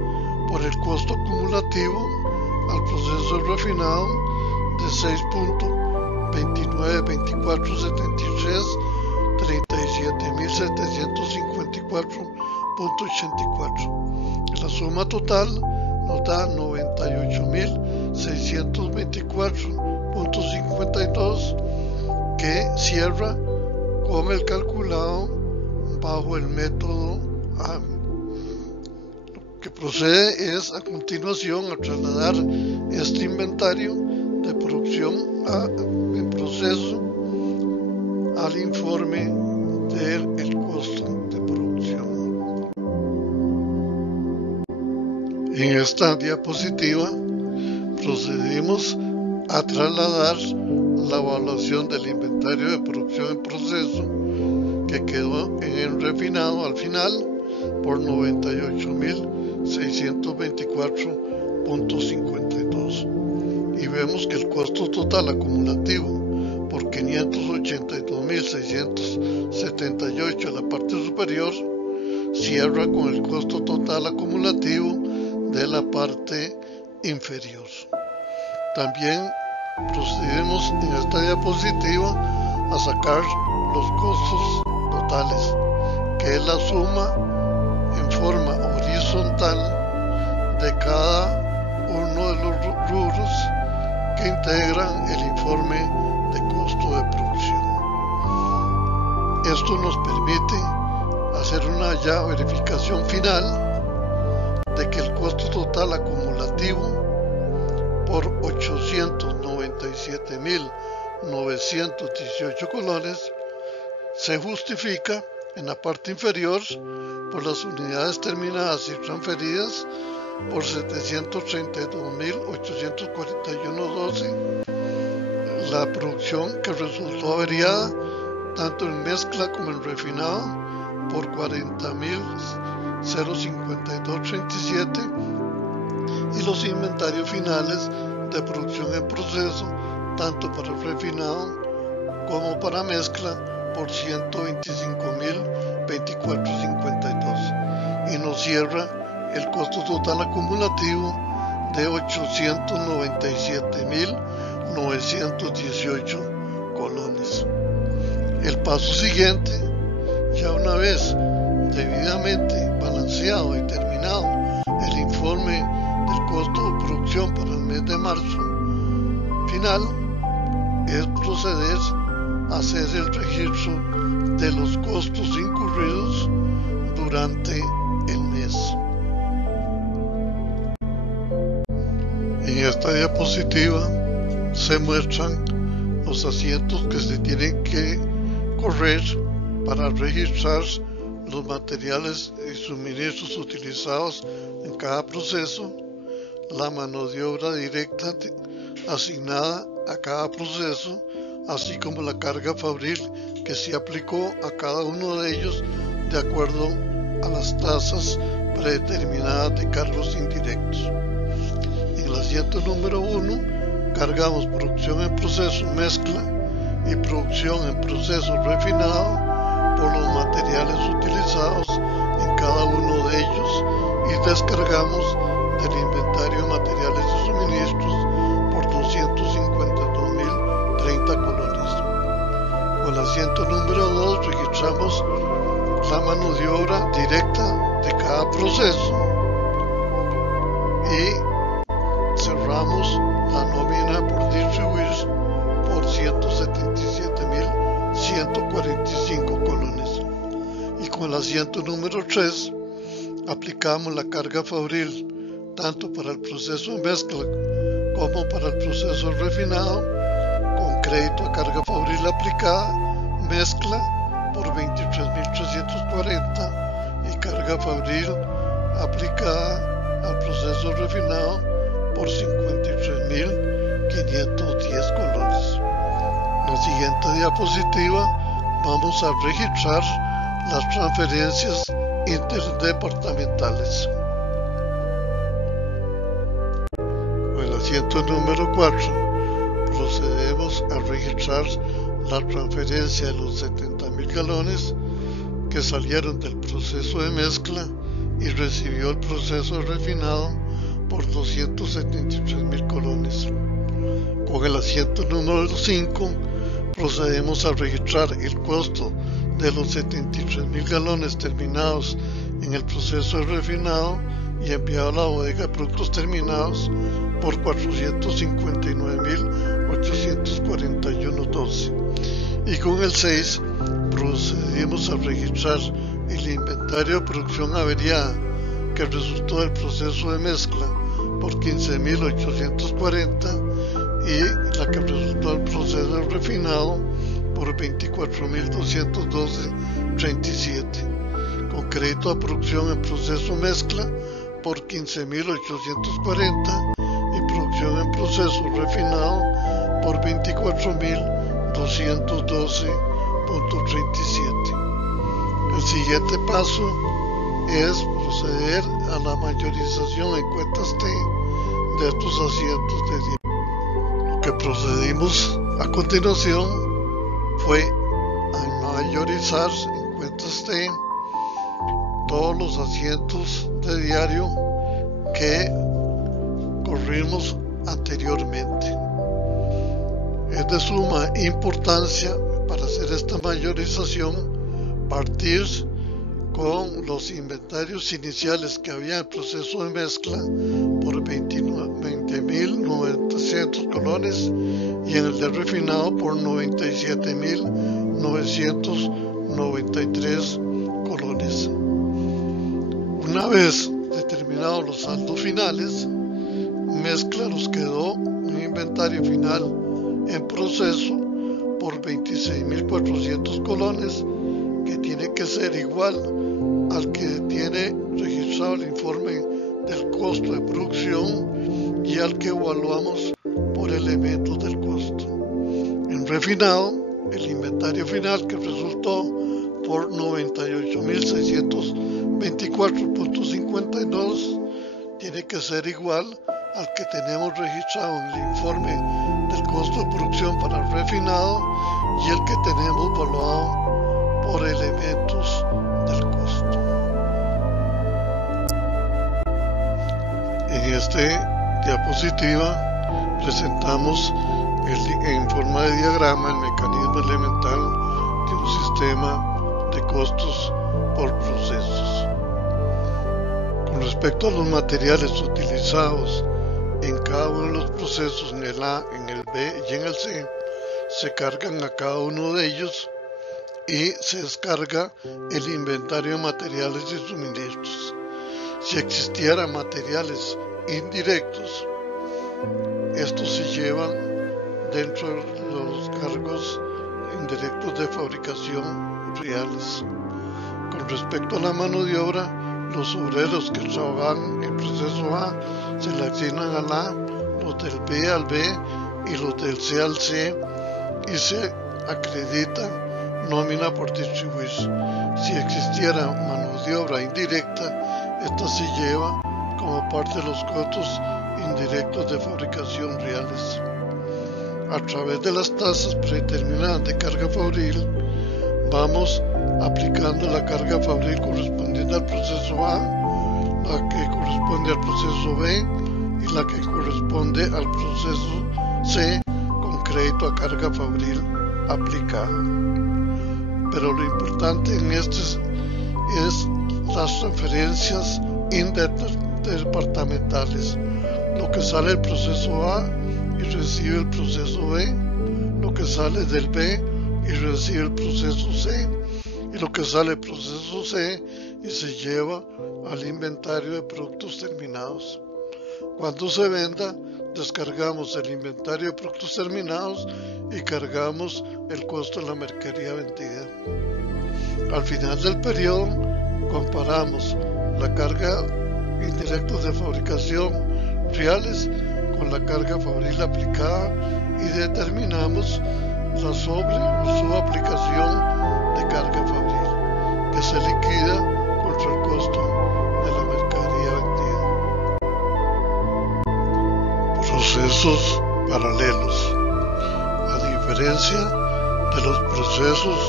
por el costo acumulativo al proceso refinado de 6.292473, 37.754.84. La suma total nos da 98.624.52, que cierra con el calculado bajo el método A. Lo que procede es a continuación a trasladar este inventario de producción en proceso al informe del costo de producción. En esta diapositiva procedimos a trasladar la evaluación del inventario de producción en proceso que quedó en el refinado al final por 98.624.52 y vemos que el costo total acumulativo por 582.678 en la parte superior cierra con el costo total acumulativo de la parte inferior. También procedemos en esta diapositiva a sacar los costos totales, que es la suma en forma horizontal de cada uno de los rubros que integran el informe de costo de producción. Esto nos permite hacer una ya verificación final de que el costo total acumulativo por 897.918 colones se justifica en la parte inferior por las unidades terminadas y transferidas por 732.841.12, la producción que resultó averiada tanto en mezcla como en refinado por 40.052.37 y los inventarios finales de producción en proceso tanto para refinado como para mezcla por 125.024.52 y nos cierra el costo total acumulativo de 897.918 colones. El paso siguiente, ya una vez debidamente balanceado y terminado el informe del costo de producción para el mes de marzo final, es proceder a hacer el registro de los costos incurridos durante el mes. En esta diapositiva se muestran los asientos que se tienen que correr para registrar los materiales y suministros utilizados en cada proceso, la mano de obra directa asignada a cada proceso, así como la carga fabril que se aplicó a cada uno de ellos de acuerdo a las tasas predeterminadas de cargos indirectos. En el asiento número 1 cargamos producción en proceso mezcla y producción en proceso refinado por los materiales utilizados en cada uno de ellos y descargamos del inventario de materiales y suministros por 252.030 colones. Con el asiento número 2 registramos la mano de obra directa de cada proceso y cerramos la nómina por distribuir por 177.145 colones. Y con el asiento número 3 aplicamos la carga fabril tanto para el proceso de mezcla como para el proceso refinado, con crédito a carga fabril aplicada, mezcla por 23.340 y carga fabril aplicada al proceso refinado por 53.510 colones. En la siguiente diapositiva vamos a registrar las transferencias interdepartamentales. Con el asiento número 4 procedemos a registrar la transferencia de los 70.000 galones que salieron del proceso de mezcla y recibió el proceso refinado por 273.000 colones. Con el asiento número 5 procedemos a registrar el costo de los 73.000 galones terminados en el proceso de refinado y enviado a la bodega de productos terminados por 459.841.12. Y con el 6 procedimos a registrar el inventario de producción averiada que resultó del proceso de mezcla por 15.840 y la que resultó del proceso de refinado por 24.212.37, con crédito a producción en proceso mezcla por 15.840 y producción en proceso refinado por 24.212.37. El siguiente paso es proceder a la mayorización en cuentas T de estos asientos de dinero. Lo que procedimos a continuación fue a mayorizar en cuentas T todos los asientos de diario que corrimos anteriormente. Es de suma importancia para hacer esta mayorización partir con los inventarios iniciales que había en el proceso de mezcla por 20.900 colones y en el de refinado por 97.993 colones. Una vez determinados los saldos finales, mezcla nos quedó un inventario final en proceso por 26.400 colones, que tiene que ser igual al que tiene registrado el informe del costo de producción y al que evaluamos por elementos del costo. En refinado, el inventario final que resultó por 98.624.52 tiene que ser igual al que tenemos registrado en el informe del costo de producción para el refinado y el que tenemos evaluado por elementos del costo. En esta diapositiva presentamos en forma de diagrama el mecanismo elemental de un sistema de costos por procesos. Con respecto a los materiales utilizados en cada uno de los procesos, en el A, en el B y en el C, se cargan a cada uno de ellos y se descarga el inventario de materiales y suministros. Si existieran materiales indirectos, estos se llevan dentro de los cargos indirectos de fabricación reales. Con respecto a la mano de obra, los obreros que trabajan en el proceso A se le asignan al A, los del B al B y los del C al C, y se acredita nómina por distribuir. Si existiera mano de obra indirecta, esta se lleva como parte de los costos indirectos de fabricación reales. A través de las tasas predeterminadas de carga fabril, vamos aplicando la carga fabril correspondiente al proceso A, la que corresponde al proceso B y la que corresponde al proceso C con crédito a carga fabril aplicada. Pero lo importante en esto es las referencias interdepartamentales, lo que sale del proceso A y recibe el proceso B, lo que sale del B y recibe el proceso C, y lo que sale del proceso C y se lleva al inventario de productos terminados. Cuando se venda, descargamos el inventario de productos terminados y cargamos el costo de la mercadería vendida. Al final del periodo, comparamos la carga indirecta de fabricación reales con la carga fabril aplicada y determinamos la sobre o subaplicación de carga fabril, que se liquida contra el costo de la mercadería vendida. Procesos paralelos. A diferencia de los procesos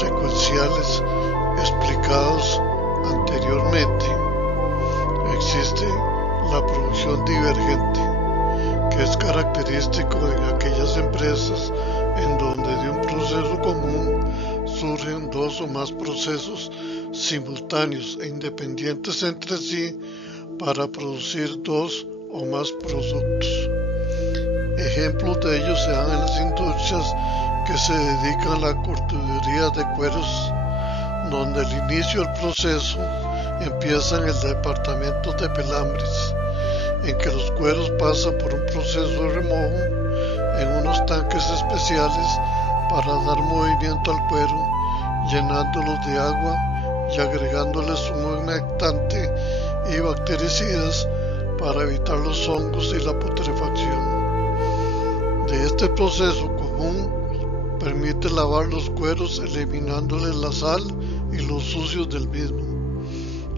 secuenciales explicados anteriormente, existe la producción divergente, que es característico en aquellas empresas en donde de un proceso común surgen dos o más procesos simultáneos e independientes entre sí para producir dos o más productos. Ejemplos de ellos se dan en las industrias que se dedican a la cortaduría de cueros, donde el inicio del proceso empieza en el departamento de pelambres, en que los cueros pasan por un proceso de remojo en unos tanques especiales para dar movimiento al cuero, llenándolos de agua y agregándoles un humectante y bactericidas para evitar los hongos y la putrefacción. De este proceso común permite lavar los cueros eliminándoles la sal y los sucios del mismo.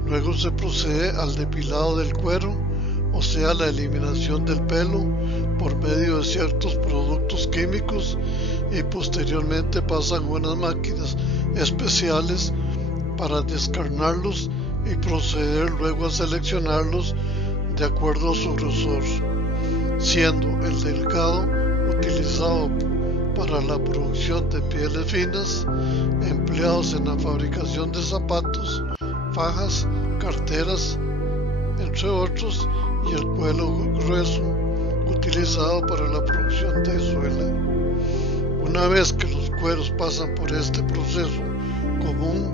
Luego se procede al depilado del cuero, o sea, la eliminación del pelo por medio de ciertos productos químicos, y posteriormente pasan unas máquinas especiales para descarnarlos y proceder luego a seleccionarlos de acuerdo a su grosor, siendo el delgado utilizado para la producción de pieles finas, empleados en la fabricación de zapatos, fajas, carteras, entre otros, y el cuero grueso utilizado para la producción de suela. Una vez que los cueros pasan por este proceso común,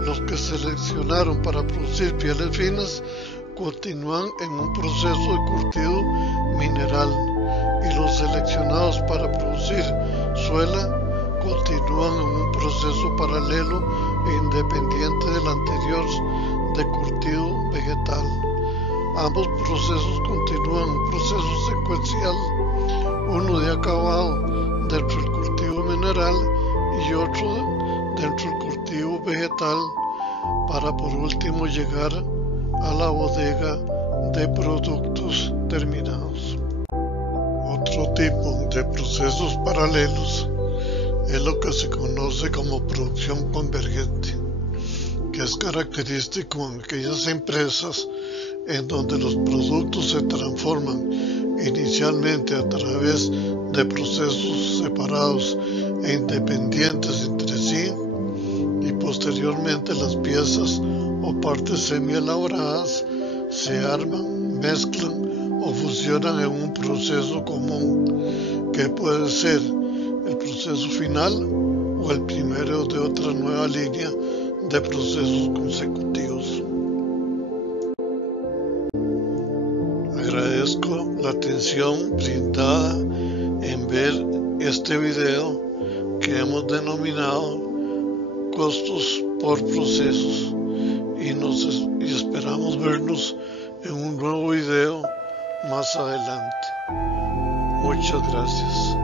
los que seleccionaron para producir pieles finas continúan en un proceso de curtido mineral, y los seleccionados para producir suela continúan en un proceso paralelo e independiente del anterior de curtido vegetal. Ambos procesos continúan un proceso secuencial, uno de acabado dentro del cultivo mineral y otro dentro del cultivo vegetal, para por último llegar a la bodega de productos terminados. Otro tipo de procesos paralelos es lo que se conoce como producción convergente, que es característico en aquellas empresas en donde los productos se transforman inicialmente a través de procesos separados e independientes entre sí, y posteriormente las piezas o partes semi-elaboradas se arman, mezclan o fusionan en un proceso común, que puede ser el proceso final o el primero de otra nueva línea de procesos consecutivos. Agradezco la atención brindada en ver este video que hemos denominado costos por procesos, y esperamos vernos en un nuevo video más adelante. Muchas gracias.